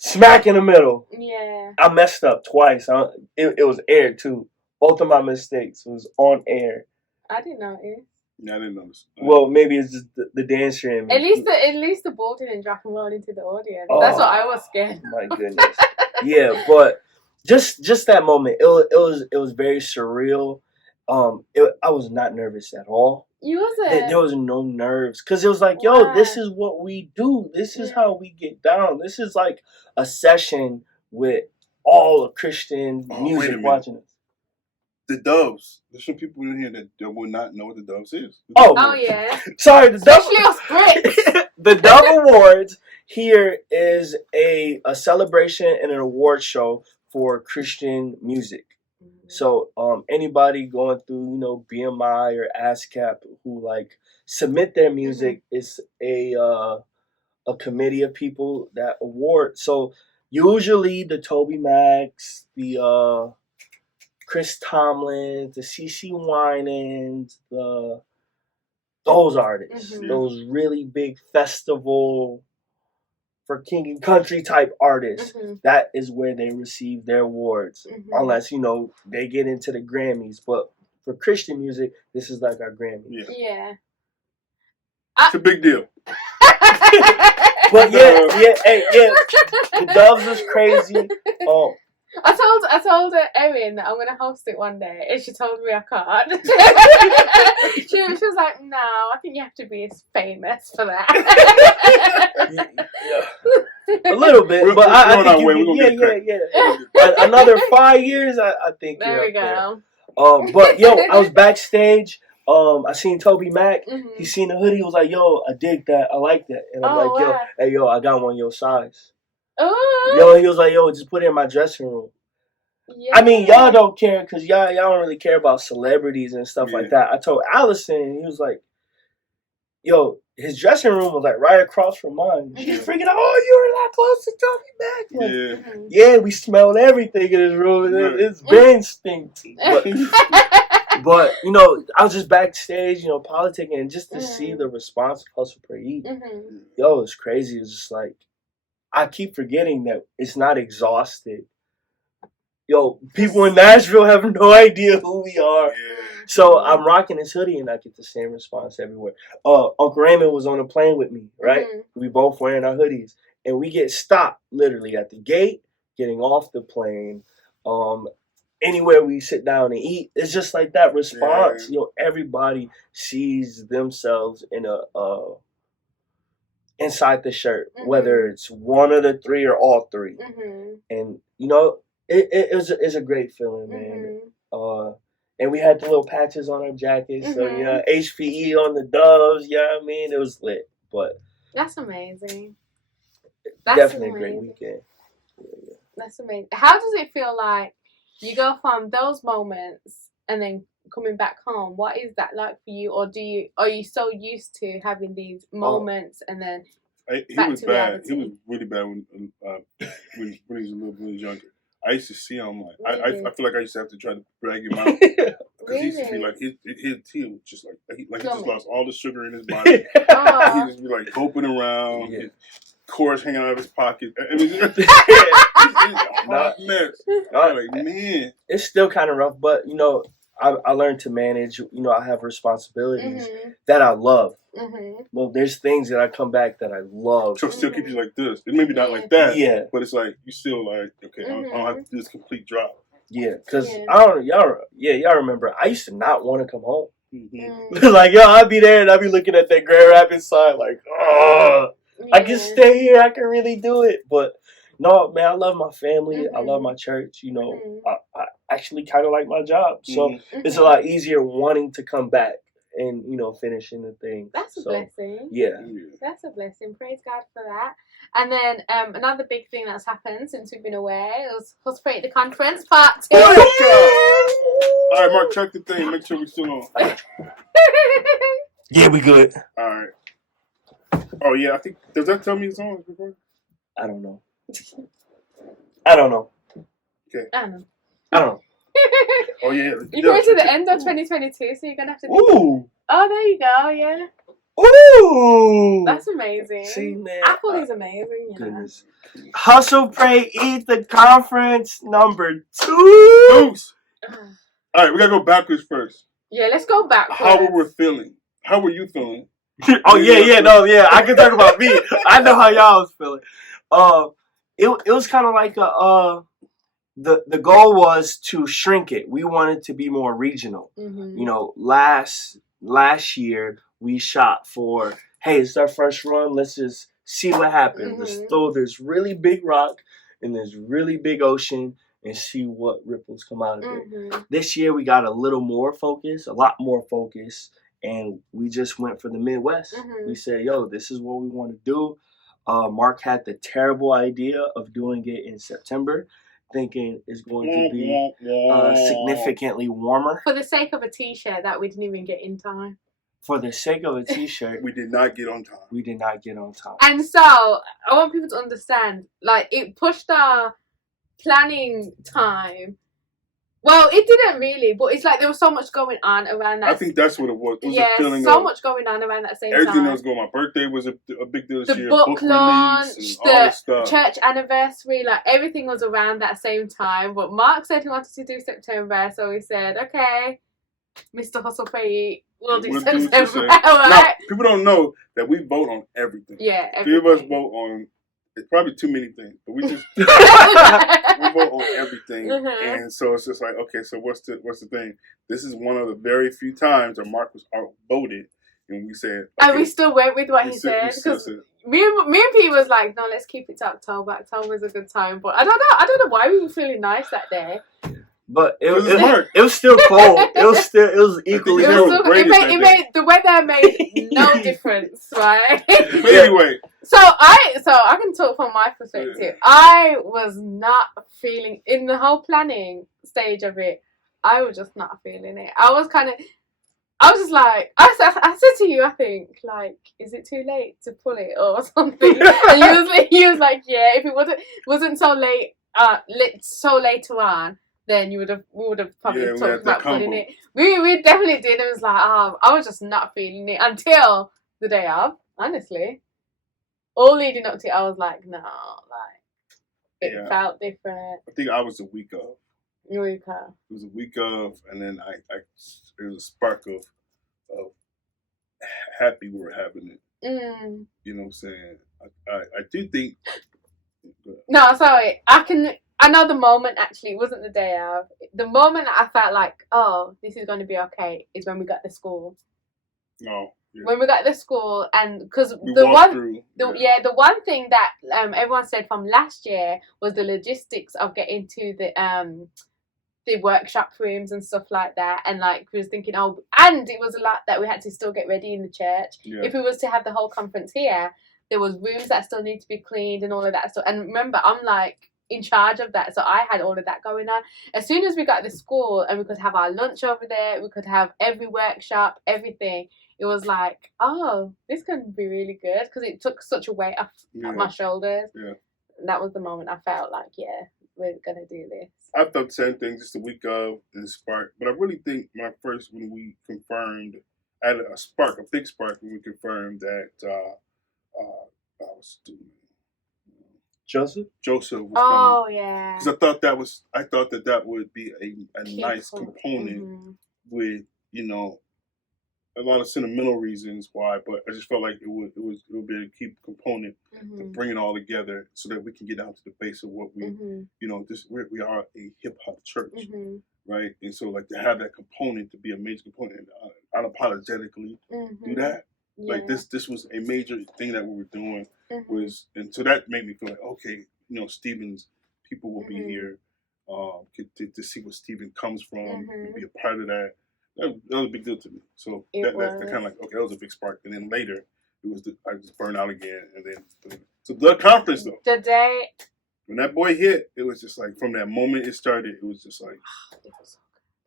smack in the middle. Yeah, I messed up twice. It was aired too. Both of my mistakes was on air. I didn't know it. Yeah, I didn't notice. Well, maybe it's just the dancer in me. At least the ball didn't drop and roll into the audience. That's what I was scared. My goodness. Yeah, but just that moment, it was very surreal. I was not nervous at all. You wasn't? There was no nerves because it was like, yo, this is what we do. This is how we get down. This is like a session with all of Christian music watching us. The Doves. There's some people in here that will not know what the Doves is. Oh yeah. Sorry, the Dove. Especially us Brits. The Dove Awards here is a celebration and an award show for Christian music. So anybody going through BMI or ASCAP who submit their music is a committee of people that award. So usually the Toby Macs, the Chris Tomlin, the CeCe Winans, those artists, those really big festival for king and country type artists, that is where they receive their awards. Unless, they get into the Grammys. But for Christian music, this is like our Grammys. Yeah. It's a big deal. But the Doves was crazy. I told Erin that I'm gonna host it one day, and she told me I can't. she was like, "No, I think you have to be famous for that." A little bit, but I think another 5 years, I think. There we go. But I was backstage. I seen Toby Mac. He seen the hoodie. He was like, "Yo, I dig that. I like that." And I'm "Yo, I got one your size." Oh. He was like, "Yo, just put it in my dressing room." Yeah. I mean, y'all don't care because y'all don't really care about celebrities and stuff like that. I told Allison, and he was like, "Yo, his dressing room was like right across from mine." She's freaking out. "Oh, you were that close to Toby Mac?" Like, yeah, we smelled everything in his room. It's been stinky. But I was just backstage, politicking, and just to see the response of Hustle Per E, it's crazy. It's just like I keep forgetting that it's not exhausted. People in Nashville have no idea who we are. So I'm rocking this hoodie and I get the same response everywhere. Uncle Raymond was on a plane with me, right? We both wearing our hoodies. And we get stopped literally at the gate, getting off the plane, anywhere we sit down and eat. It's just like that response. Everybody sees themselves in inside the shirt, whether it's one of the three or all three. And it's a great feeling, man. And we had the little patches on our jackets, so HPE on the Doves. I mean, it was lit. But that's amazing. Definitely a great weekend. That's amazing. How does it feel like you go from those moments and then coming back home? What is that like for you, or are you so used to having these moments and then he was bad. He was really bad when he was a little bit younger. I used to see him like I feel like I used to have to try to drag him out because he used to be like his teeth was just like he just lost all the sugar in his body. He just be like gulping around, his cords hanging out of his pocket. I mean, it's a hot mess. I'm like, man, it's still kind of rough, but I learned to manage. I have responsibilities that I love. Well, there's things that I come back that I love. So it still keeps you like this. It maybe not like that. Yeah. But it's like you still like, okay, I don't have to do this complete drop. Yeah, because y'all remember I used to not want to come home. Like I'd be there and I'd be looking at that Grand Rapids sign like, oh, I can stay here. I can really do it. But no, man, I love my family. I love my church. I actually kind of like my job, so it's a lot easier wanting to come back and finishing the thing. That's a blessing. Yeah, that's a blessing. Praise God for that. And then another big thing that's happened since we've been away was Hustle the Conference Part 2. Oh, all right, Mark, check the thing. Make sure we're still on. Yeah, we good. All right. Oh yeah, I think does that tell me it's on? I don't know. Okay. I don't know. Oh yeah. You're going to the end of 2022, so you're gonna have to. Ooh. Oh, there you go. Yeah. Ooh. That's amazing. See, man. Apple is amazing. Goodness. Hustle, Pray, Eat the Conference number 2. All right, we gotta go backwards first. Yeah, let's go backwards. How we were feeling? How were you feeling? I can talk about me. I know how y'all was feeling. It was kind of like the goal was to shrink it. We wanted to be more regional. Last year we shot for, hey, it's our first run. Let's just see what happens. Let's throw this really big rock in this really big ocean and see what ripples come out of it. This year we got a lot more focus, and we just went for the Midwest. We said, yo, this is what we want to do. Mark had the terrible idea of doing it in September, thinking it's going to be significantly warmer. For the sake of a t-shirt that we didn't even get in time. For the sake of a t-shirt. We did not get on time. And so, I want people to understand, like, it pushed our planning time. Well, it didn't really, but it's like there was so much going on around that. I think that's what it was. It was a feeling so much going on around that same time. Everything that was going on. My birthday was a big deal this year. The book launch, the church anniversary, like everything was around that same time. But Mark said he wanted to do September, so we said, okay, Mr. Hustle Pay will do We'll sense do what you say. right? Now, people don't know that we vote on everything. Yeah, Three of us everything. vote on. It's probably too many things, but we just we vote on everything, and so it's just like, okay, so what's the thing? This is one of the very few times that Mark was outvoted, and we said, okay, and we still went with what he said because me and Pete was like, no, let's keep it to October. October's a good time, but I don't know why we were feeling nice that day. But it was It still cold. It was equally cold. The weather made no difference, right? But anyway, so I can talk from my perspective. Yeah. I was not feeling in the whole planning stage of it. I was just not feeling it. I was just like, I said to you, I think, like, is it too late to pull it or something? And he was like, yeah, if it wasn't so late, so later on, then we would have probably talked about pulling it. We definitely did. It was like, I was just not feeling it until the day of, honestly. All leading up to it, I was like, no, like, it felt different. I think I was a week of. Week of. It was a week of, and then it was a spark of happy we were having it. Mm. You know what I'm saying? I do think. No, sorry. I know the moment actually wasn't the day of. The moment I felt like, oh, this is going to be okay, is when we got to school. No. Yeah. When we got to school, and because the one thing that everyone said from last year was the logistics of getting to the workshop rooms and stuff like that, and like we was thinking, oh, and it was a lot that we had to still get ready in the church. Yeah. If we was to have the whole conference here, there was rooms that still need to be cleaned and all of that stuff. And remember, I'm like in charge of that, so I had all of that going on. As soon as we got to school and we could have our lunch over there, we could have every workshop, everything. It was like, oh, this can be really good, because it took such a weight off my shoulders. Yeah. And that was the moment I felt like, yeah, we're gonna do this. I thought the same thing, just a week of and spark. But I really think when we confirmed, I had a spark, a big spark, when we confirmed that I was doing Joseph was coming. Oh yeah. Because I thought that would be a nice component with, you know, a lot of sentimental reasons why, but I just felt like it would be a key component to bring it all together so that we can get down to the base of what we, you know, we are a hip hop church, right? And so like to have that component to be a major component, unapologetically do that. Yeah. Like this was a major thing that we were doing and so that made me feel like, okay, you know, Stephen's people will be here to see where Stephen comes from and be a part of that. That was a big deal to me. So that kind of like, okay, that was a big spark. And then later, it was I just burned out again. And then, so the conference though. The day. When that boy hit, it was just like, from that moment it started, it was just like,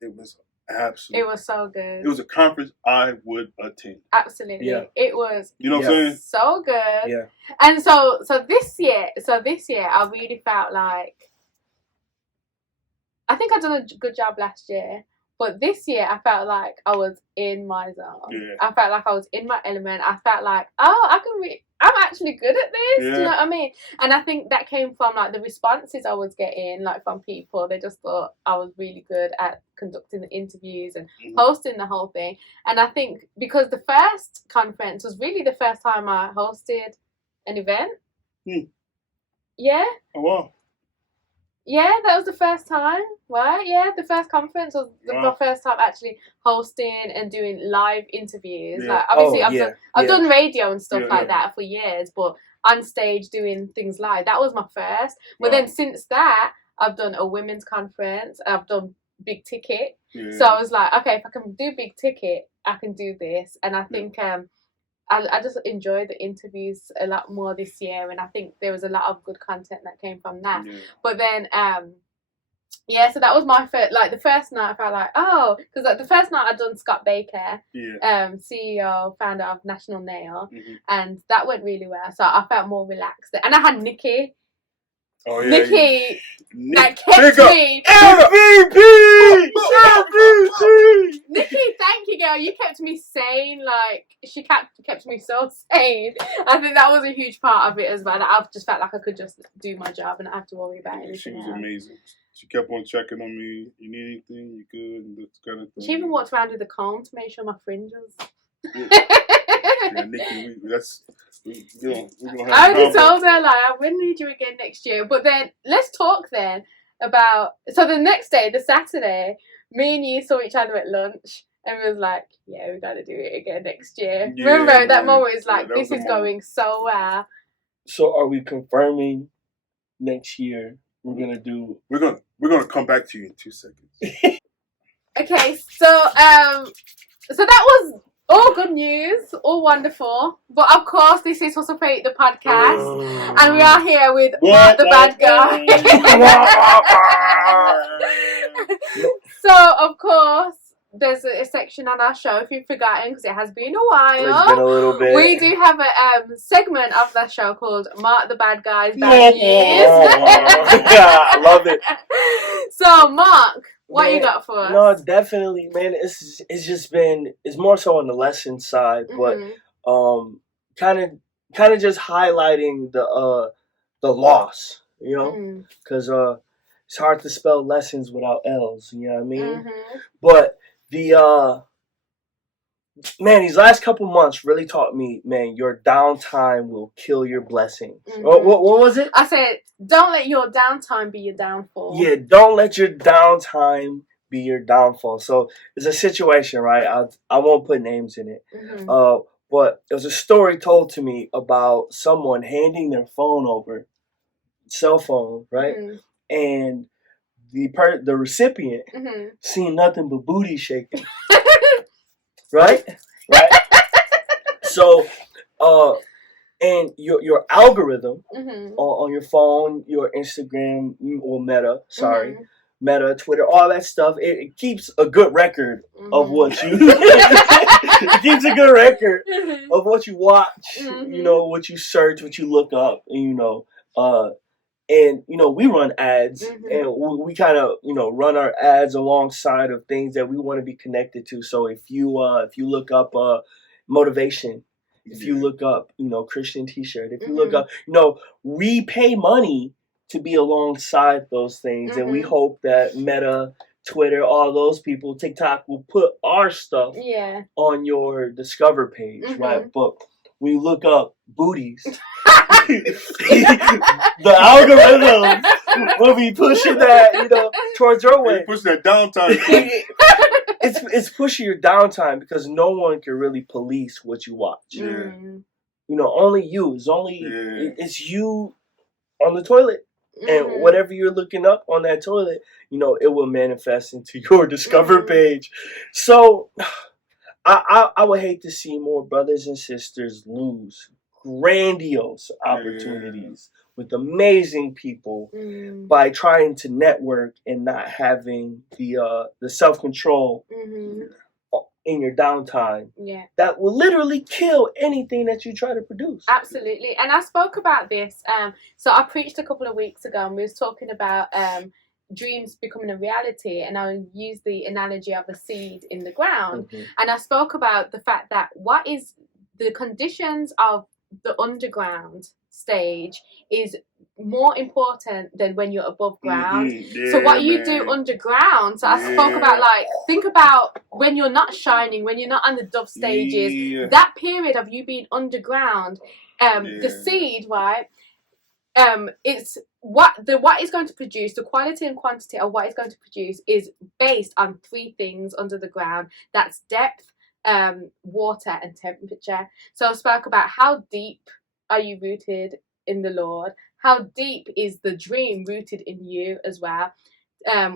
it was absolutely. It was so good. It was a conference I would attend. Absolutely. Yeah. It was. You know what I'm saying? So good. Yeah. And so this year, I really felt like, I think I done a good job last year. But this year, I felt like I was in my zone. Yeah. I felt like I was in my element. I felt like, oh, I'm actually good at this. Yeah. Do you know what I mean? And I think that came from like the responses I was getting, like from people. They just thought I was really good at conducting the interviews and hosting the whole thing. And I think because the first conference was really the first time I hosted an event. Yeah. Oh wow. Yeah, that was the first time, right? Yeah, the first conference was the first time actually hosting and doing live interviews. Yeah. Like obviously, I've done radio and stuff like that for years, but on stage doing things live, that was my first. But then since that, I've done a women's conference. I've done big ticket. Yeah. So I was like, okay, if I can do big ticket, I can do this. And I think I just enjoyed the interviews a lot more this year, and I think there was a lot of good content that came from that. Yeah. But then, so that was my first. Like the first night, I felt like, oh, because like the first night I'd done Scott Baker, CEO, founder of National Nail, and that went really well. So I felt more relaxed, and I had Nikki. Oh yeah, Nikki, that kept me MVP. Nikki, thank you, girl. You kept me sane. Like she kept me so sane. I think that was a huge part of it as well. I just felt like I could just do my job and not have to worry about anything. She was amazing. She kept on checking on me. You need anything? You good? And this kind of thing. She even walked around with a comb to make sure my fringes. Yeah, Nikki, we're gonna have I already a told her, like, I will need you again next year. But then, let's talk then about... So the next day, the Saturday, me and you saw each other at lunch. And we was like, yeah, we got to do it again next year. Yeah, Remember, that man. moment was like, Yeah, that this was is the moment. going so well. So are we confirming next year we're gonna do? We're gonna come back to you in 2 seconds. Okay, so that was all good news, all wonderful. But of course, this is Hustle Fate, the podcast, and we are here with Mark the Bad Guy. So of course, there's a section on our show, if you've forgotten, because it has been a while. It's been a little bit. We do have a segment of that show called Mark the Bad Guy's BaddNews. I love it. So Mark, what Man, you got for us? No, definitely, man. It's just been, it's more so on the lesson side, but kind of just highlighting the loss, you know, because it's hard to spell lessons without L's, you know what I mean? But the man, these last couple months really taught me, man, your downtime will kill your blessings. What was it? I said, don't let your downtime be your downfall. Yeah, don't let your downtime be your downfall. So it's a situation, right? I won't put names in it. But there was a story told to me about someone handing their phone over, cell phone, right? And the recipient seen nothing but booty shaking. Right? So, and your algorithm on your phone, your Instagram or Meta, Meta, Twitter, all that stuff, it keeps a good record of what you it keeps a good record of what you watch, you know, what you search, what you look up, and and we run ads, and we kind of run our ads alongside of things that we want to be connected to. So if you look up motivation, if you look up Christian t-shirt, if you look up we pay money to be alongside those things, and we hope that Meta, Twitter, all those people, TikTok, will put our stuff on your discover page, right? But when you look up booties, the algorithm will be pushing that, towards your way. Push that downtime. It's pushing your downtime because no one can really police what you watch. Yeah. Only you. It's you on the toilet. And whatever you're looking up on that toilet, it will manifest into your discover page. So I would hate to see more brothers and sisters lose grandiose opportunities with amazing people by trying to network and not having the self-control in your downtime. That will literally kill anything that you try to produce. Absolutely. And I spoke about this. So I preached a couple of weeks ago, and we was talking about dreams becoming a reality, and I used the analogy of a seed in the ground. And I spoke about the fact that what is the conditions of the underground stage is more important than when you're above ground. So what you do underground, so I spoke about, like, think about when you're not shining, when you're not on the dove stages, that period of you being underground, the seed, right, it's what is going to produce, the quality and quantity of what it's going to produce is based on 3 things under the ground. That's depth, water, and temperature. So I spoke about how deep are you rooted in the Lord, how deep is the dream rooted in you as well.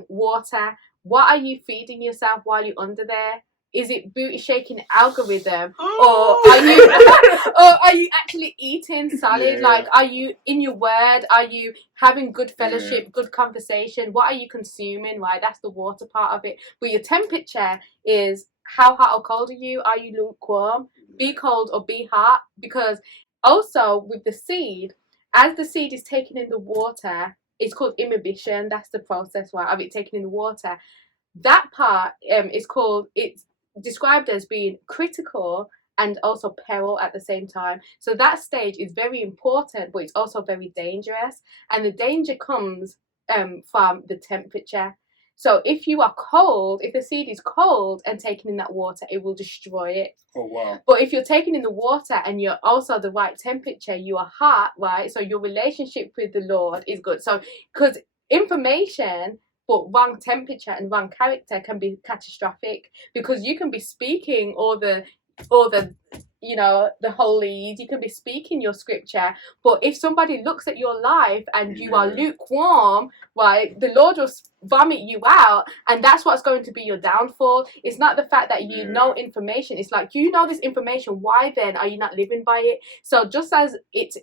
Water, what are you feeding yourself while you're under there? Is it booty shaking algorithm, or are you actually eating solid? Like, are you in your word? Are you having good fellowship, good conversation? What are you consuming? Right, that's the water part of it. But your temperature is how hot or cold are you? Are you lukewarm? Be cold or be hot. Because also with the seed, as the seed is taken in the water, it's called imbibition. That's the process, right, of it taken in the water. That part it's described as being critical and also peril at the same time. So that stage is very important, but it's also very dangerous. And the danger comes from the temperature. So if you are cold, if the seed is cold and taken in that water, it will destroy it. Oh, wow. But if you're taking in the water and you're also the right temperature, you are hot, right? So your relationship with the Lord is good. So, because information but wrong temperature and wrong character can be catastrophic, because you can be speaking all the you know, the holies, you can be speaking your scripture, but if somebody looks at your life and you are lukewarm, right, the Lord will vomit you out, and that's what's going to be your downfall. It's not the fact that you know information, it's like, you know this information, why then are you not living by it? So just as it's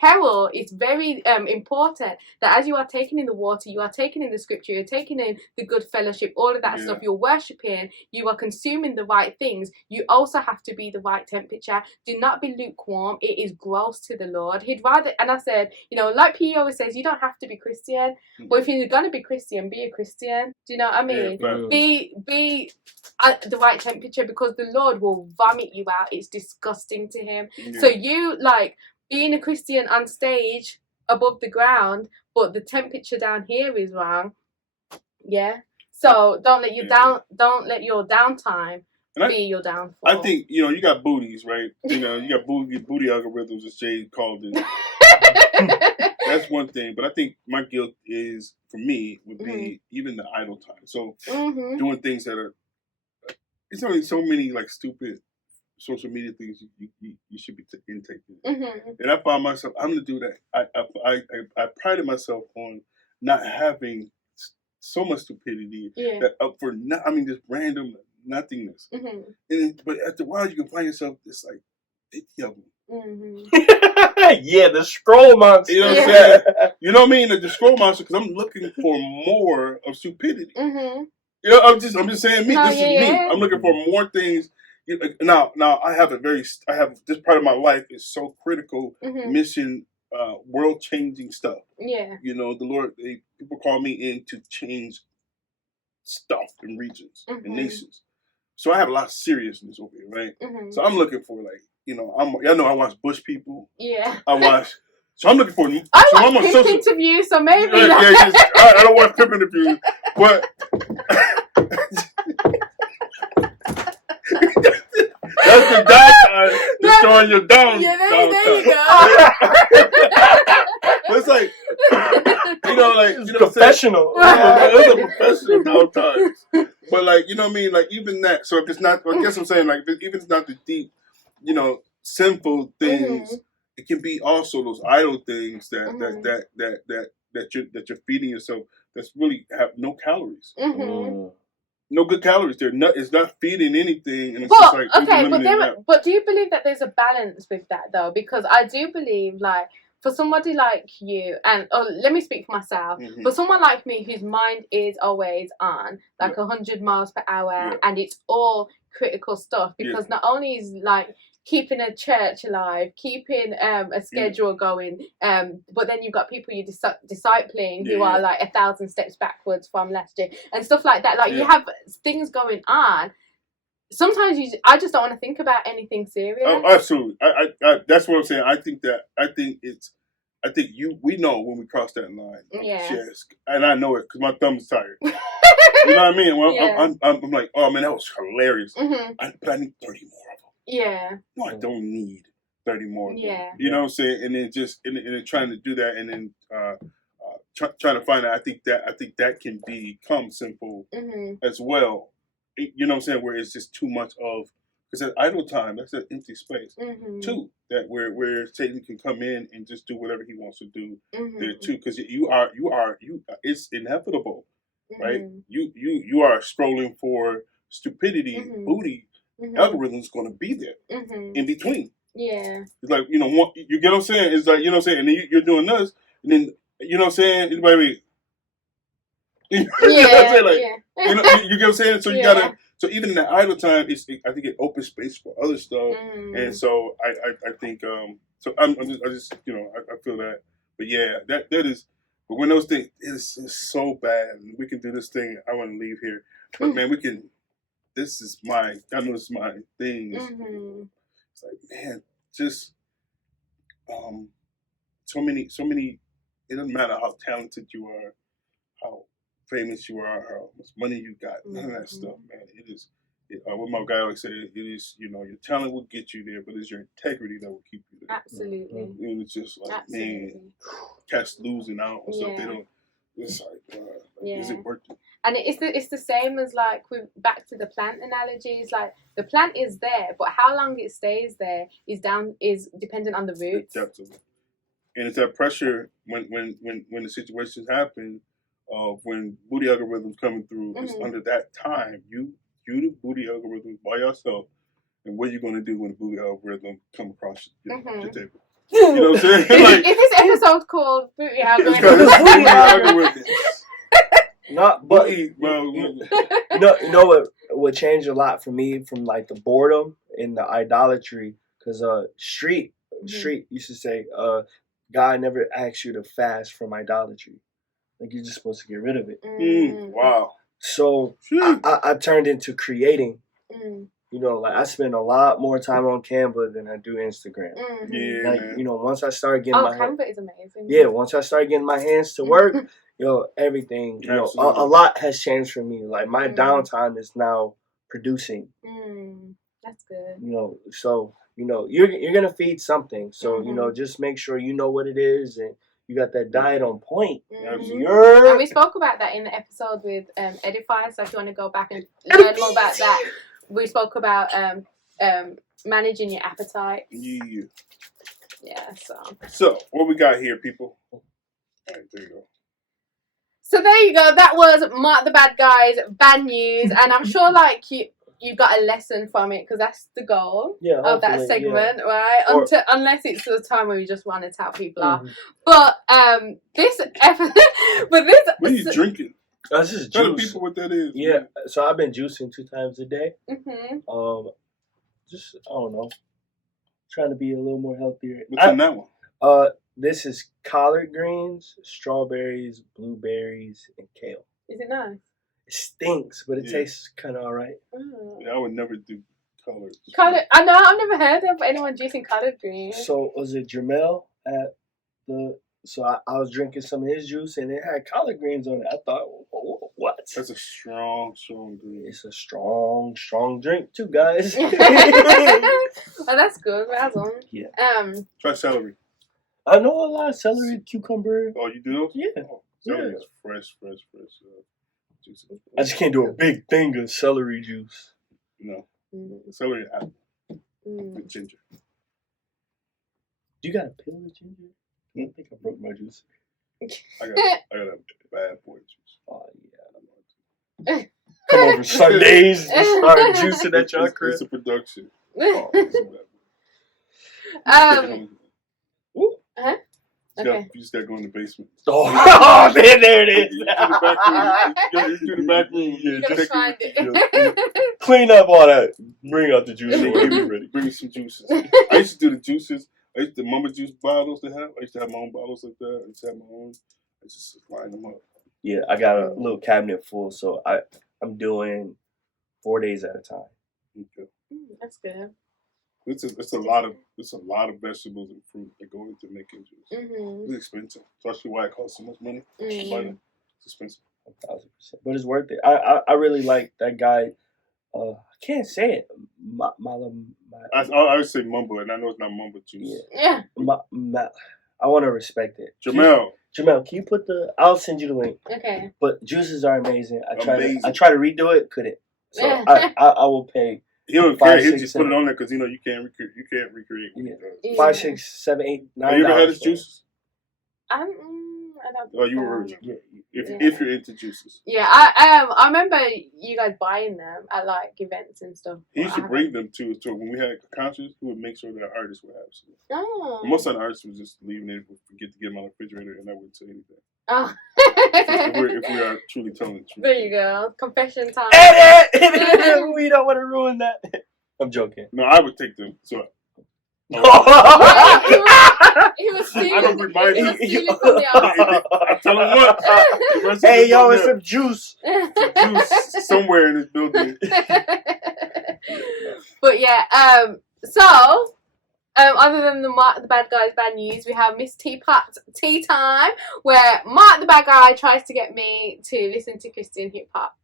peril, it's very important that as you are taking in the water, you are taking in the scripture, you're taking in the good fellowship, all of that stuff, you're worshipping, you are consuming the right things, you also have to be the right temperature. Do not be lukewarm. It is gross to the Lord. He'd rather, and I said, you know, like PE always says, you don't have to be Christian, but if you're gonna be Christian, be a Christian. Do you know what I mean? Be at the right temperature, because the Lord will vomit you out. It's disgusting to him. So you, like, being a Christian on stage above the ground, but the temperature down here is wrong. So don't let your downtime be your downfall. I think, you know, you got booties, right? You know, you got booty algorithms, as Jade called it. That's one thing. But I think my guilt is, for me, would be even the idle time. So doing things that are, it's only so many like stupid social media things you should be taking. And I find myself, I'm going to do that. I prided myself on not having so much stupidity that for just random nothingness. But after a while, you can find yourself just like 50 of them. The scroll monster. You know what I'm saying? You know what I mean? The scroll monster, because I'm looking for more of stupidity. You know, I'm just saying me. This is me. I'm looking for more things. Now I have this part of my life is so critical, mission, world changing stuff. You know, the Lord, people call me in to change stuff in regions and nations. So I have a lot of seriousness over here, right? So I'm looking for, like, you know, y'all know I watch Bush People. I watch. So I'm looking for. I watch Pimp interviews, so maybe. I don't watch Pimp interviews, but that's the downtime. Destroying your down. There you go. But it's like, you know, like, you know, professional. It's a professional downtime. But, like, you know what I mean? Like, even that. So if it's not, I guess I'm saying, like, even if it's not the deep, you know, sinful things, it can be also those idle things that you're feeding yourself. That's really have no calories. No good calories there. It's not feeding anything, and it's just like but do you believe that there's a balance with that though? Because I do believe, like, for somebody like you, and let me speak for myself. For someone like me whose mind is always on, like 100 miles per hour, and it's all critical stuff, because not only is, like, keeping a church alive, keeping a schedule going, but then you've got people you're discipling who are like 1,000 steps backwards from last year and stuff like that. Like, you have things going on. Sometimes I just don't want to think about anything serious. Oh, absolutely. I that's what I'm saying. We know when we cross that line. Yes, and I know it because my thumb is tired. You know what I mean? Well, I'm like, oh man, that was hilarious. But I need 30 more of them. No, I don't need 30 more. You know what I'm saying? And then and then trying to do that, and then trying to find out. I think that can become simple as well. You know what I'm saying? Where it's just too much of, because at idle time, that's an empty space too. That where Satan can come in and just do whatever he wants to do there too. Because it's inevitable, right? You are scrolling for stupidity, booty. Algorithm's going to be there in between. It's like, you know, you get what I'm saying? It's like, you know what I'm saying? And then you're doing this, and then, you know what I'm saying? Anybody? You know what I'm saying? Like, you know, you get what I'm saying? So you gotta. So even in the idle time, I think it opens space for other stuff, and so I think so I just you know I feel that, but yeah, that is. But when those things, it's so bad. We can do this thing. I want to leave here, but man, we can. This is I know this is my thing. It's like, man, just so many. It doesn't matter how talented you are. how famous you are, how much money you got, none of that stuff, man. It is. What my guy always said, it is, your talent will get you there, but it's your integrity that will keep you there. Absolutely. And it's just like, Absolutely. man, cats losing out and stuff. Yeah. They don't. It's like, Yeah. is it worth it? And it's the same as like with back to the plant analogies. Like the plant is there, but how long it stays there is dependent on the roots. The depth of it. And it's that pressure when the situations happen, when booty algorithms coming through. It's under that time you the booty algorithm by yourself, and what you're gonna do when the booty algorithm come across your table. You know what I'm saying? Like, is this episode called Booty Algorithm? it's booty algorithm. Not, but Well, you know what changed a lot for me from like the boredom and the idolatry, because Street used to say, God never asks you to fast from idolatry. Like you're just supposed to get rid of it. Wow. So I turned into creating. Like I spend a lot more time on Canva than I do Instagram. Yeah. Like, once I started getting Canva is amazing. Yeah, once I started getting my hands to work, everything, a lot has changed for me. Like my downtime is now producing. That's good. So you're gonna feed something. So just make sure you know what it is and you got that diet on point. And we spoke about that in the episode with Edify. So if you want to go back and learn more about that, we spoke about managing your appetite. Yeah. Yeah. So what we got here, people? All right, there you go. So there you go. That was Mark the Bad Guy's bad news, and I'm sure like you got a lesson from it because that's the goal of that segment, right? Unless it's the time where you just want to tell people off. But this episode, What are you drinking? This is Tell juice. people what that is. Yeah. Man. So I've been juicing 2 times a day. Just I don't know, trying to be a little more healthier. What's in that one? This is collard greens, strawberries, blueberries, and kale. Is it nice? It stinks, but it tastes kind of alright. Yeah, I would never do collards. I know. I've never heard of anyone juicing collard greens. So was it Jamel at the? So I was drinking some of his juice and it had collard greens on it. I thought, what? That's a strong green. It's a strong drink too, guys. Oh, that's good. That's on. Yeah. Try celery. I know a lot of celery, cucumber. Oh, you do? Yeah. Celery is fresh juice. I just can't do a big thing of celery juice. No. Celery and apple. With ginger. You got a pill of ginger? I think I broke my juice. I got a bad boy juice. Oh yeah. Come over Sundays and start juicing at your crib. It's a production. Oh, it's a bad boy. Okay. You just gotta go in the basement. Oh man, there it is. You do the back room. You gotta find it. Clean up all that. Bring out the juice and we'll be ready. Bring me some juices. I used to do the juices. I used to mama juice bottles to have. I used to have my own bottles like that. I used to have my own. I just line them up. Yeah, I got a little cabinet full, so I'm doing 4 days at a time. Okay. That's good. It's a lot of vegetables and fruit that go into making juice. It's expensive. So that's why it costs so much money. It's expensive. 1,000%. But it's worth it. I really like that guy. I can't say it. I would say mumbo, and I know it's not mumbo juice. Yeah. I want to respect it. Jamel, can you put I'll send you the link. Okay. But juices are amazing. I try to redo it, couldn't. So I will pay. He don't care. He just put it on there because you can't recreate. Yeah. 5, 6, 7, 8, 9. Have you ever had his juices? I don't. Oh, you were virgin. If you're into juices. Yeah, I remember you guys buying them at like events and stuff. He used to bring them to when we had concerts. He would make sure that our artists would have some. Oh. And most of the artists would just leaving it, forget to get them on the refrigerator, and I wouldn't say anything. Oh. if we are truly telling the truth. There you go. Confession time. Edit! We don't want to ruin that. I'm joking. No, I would take them. So. He was stealing. I don't remind he you. was stealing from the outside. I tell him what. Hey, yo, it's some juice. Juice somewhere in this building. But yeah, so Other than the Mark the Bad Guy's bad news, we have Miss Teapot Tea Time, where Mark the Bad Guy tries to get me to listen to Christian hip hop.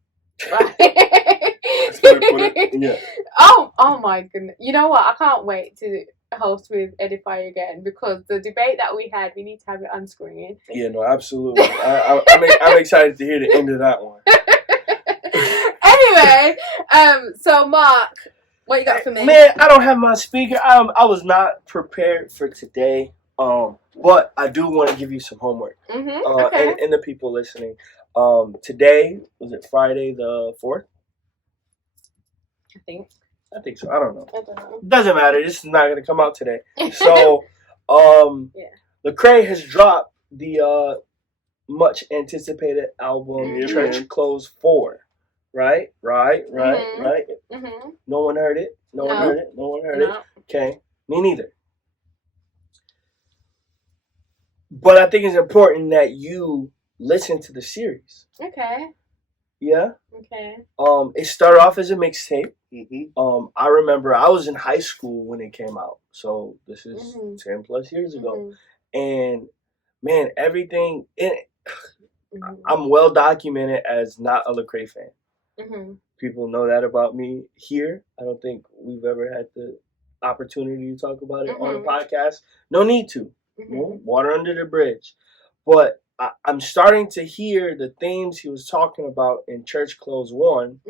Right? That's how they put it. Yeah. Oh my goodness! You know what? I can't wait to host with Edify again, because the debate that we had, we need to have it on screen. Yeah, no, absolutely. I'm excited to hear the end of that one. Anyway, so Mark, what you got for me? Man, I don't have my speaker. I was not prepared for today. But I do want to give you some homework. Okay. And the people listening. Today, was it Friday the 4th? I think so. I don't know. Doesn't matter. This is not going to come out today. So, Lecrae has dropped the much anticipated album Church Clothes 4. Right? No one heard it. No one heard it. Okay. Me neither. But I think it's important that you listen to the series. Okay. Yeah? Okay. It started off as a mixtape. I remember I was in high school when it came out. So this is 10 plus years ago. And man, everything in it, I'm well documented as not a Lecrae fan. People know that about me here. I don't think we've ever had the opportunity to talk about it on a podcast. No need to. Water under the bridge. But I'm starting to hear the themes he was talking about in Church Clothes 1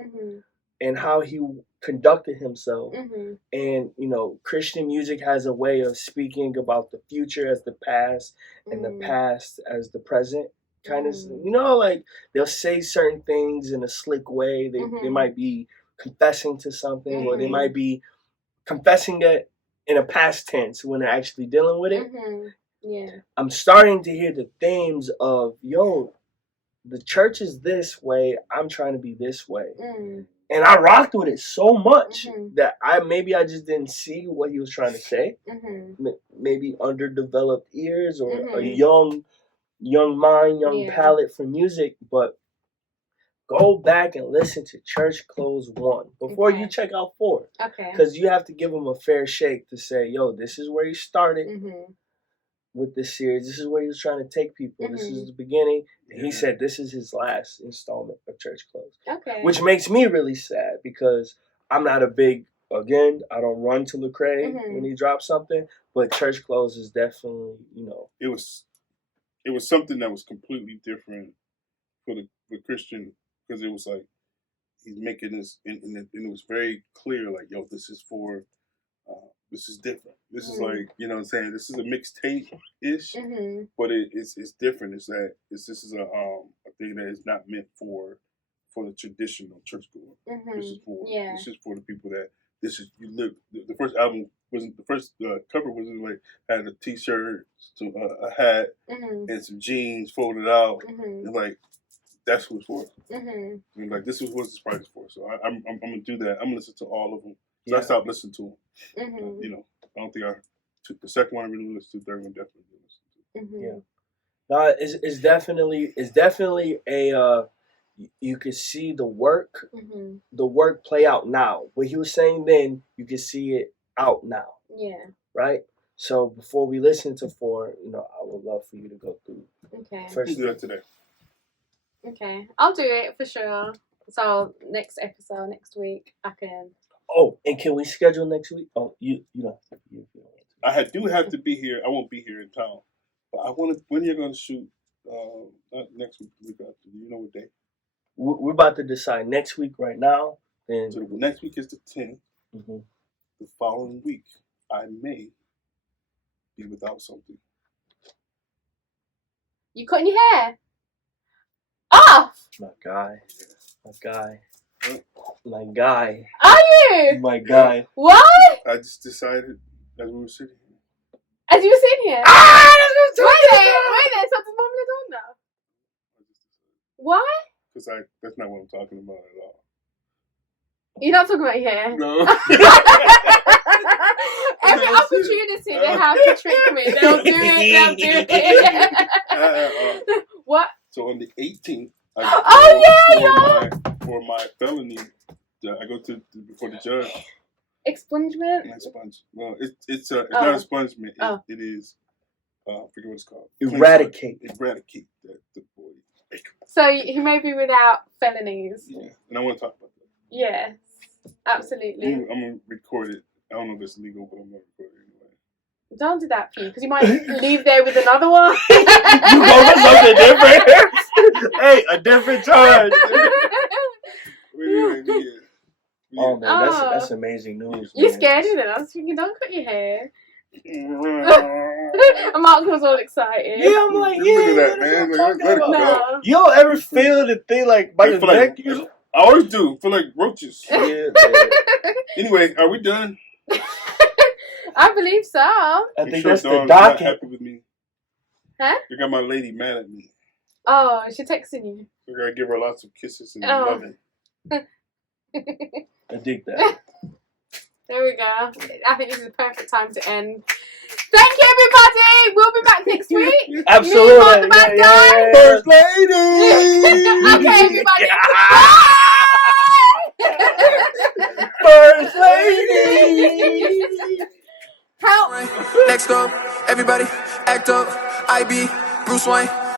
and how he conducted himself. And, you know, Christian music has a way of speaking about the future as the past and the past as the present. Kind of, you know, like they'll say certain things in a slick way. They might be confessing to something, or they might be confessing it in a past tense when they're actually dealing with it. Yeah. I'm starting to hear the themes of, yo, the church is this way, I'm trying to be this way. And I rocked with it so much that I just didn't see what he was trying to say. Maybe underdeveloped ears or a young mind, young palate for music. But go back and listen to Church Clothes 1 before you check out 4. Okay. Because you have to give him a fair shake to say, yo, this is where he started with this series. This is where he was trying to take people. This is the beginning. And he said this is his last installment of Church Clothes. Okay. Which makes me really sad because I'm not a big, again, I don't run to Lecrae when he drops something, but Church Clothes is definitely, you know. It was something that was completely different for the Christian, because it was like he's making this, and it was very clear, like, yo, this is for, this is different. This is like, you know what I'm saying? This is a mixtape-ish, but it's different. This is a thing that is not meant for the traditional churchgoer. This is for the people that you live. The first album wasn't, the first cover wasn't like had a t-shirt, a hat, and some jeans folded out, and like that's who it's for. And like this is what this price for. So I'm gonna do that. I'm gonna listen to all of them. So I stopped listening to them. You know, I don't think I took the second one I really listened to. The third one definitely listened to. Yeah. No, it's definitely a you can see the work play out now. What he was saying then, you can see it out now. Yeah. Right? So before we listen to 4, you know, I would love for you to go through. Okay. First, do that today. Okay, I'll do it for sure. So next episode, next week, I can. Oh, and can we schedule next week? Oh, you know. I do have to be here. I won't be here in town, but I want to. When you're going to shoot? Not next week. Week after. Do you know what day? We're about to decide next week right now. Then so next week is the 10th. The following week, I may be without something. You cutting your hair? Off! My guy. Are you? My guy. What? I just decided as we were sitting here. As you were sitting here? Ah! Wait there. So this moment is on now. Why? Because that's not what I'm talking about at all. You're not talking about your hair? No. Every opportunity they have to trick me, they'll do it. What? So on the 18th, for my felony, I go to before the judge, Expungement? Not sponge. Well, it's not expungement. It is. I forget what it's called. Eradicate. Eradicate the boy. So he may be without felonies. Yeah, and I want to talk about that. Yeah, absolutely. I'm gonna record it. I don't know if it's legal, but I'm gonna record it anyway. Don't do that, P, because you might leave there with another one. You go for something different. Hey, a different charge. Oh man, that's amazing news. You man. scared me then. I was thinking, don't cut your hair. And Mark was all excited. Yeah, I'm like, Look at that, man. Like, let it go. No. You don't ever feel the thing like by your neck? I always do. Feel like roaches. Yeah, man. Anyway, are we done? I believe so. I I'm think sure that's the Dawn's not docket. happy with me. Huh? I got my lady mad at me. Oh, she texting you. I gotta give her lots of kisses and Oh. loving. I dig that. There we go. I think this is the perfect time to end. Thank you, everybody. We'll be back next week. Absolutely. Me, Mark the Bad Guy. First lady. Okay, everybody. Bye. First lady. Help. Next up, everybody act up. I be Bruce Wayne.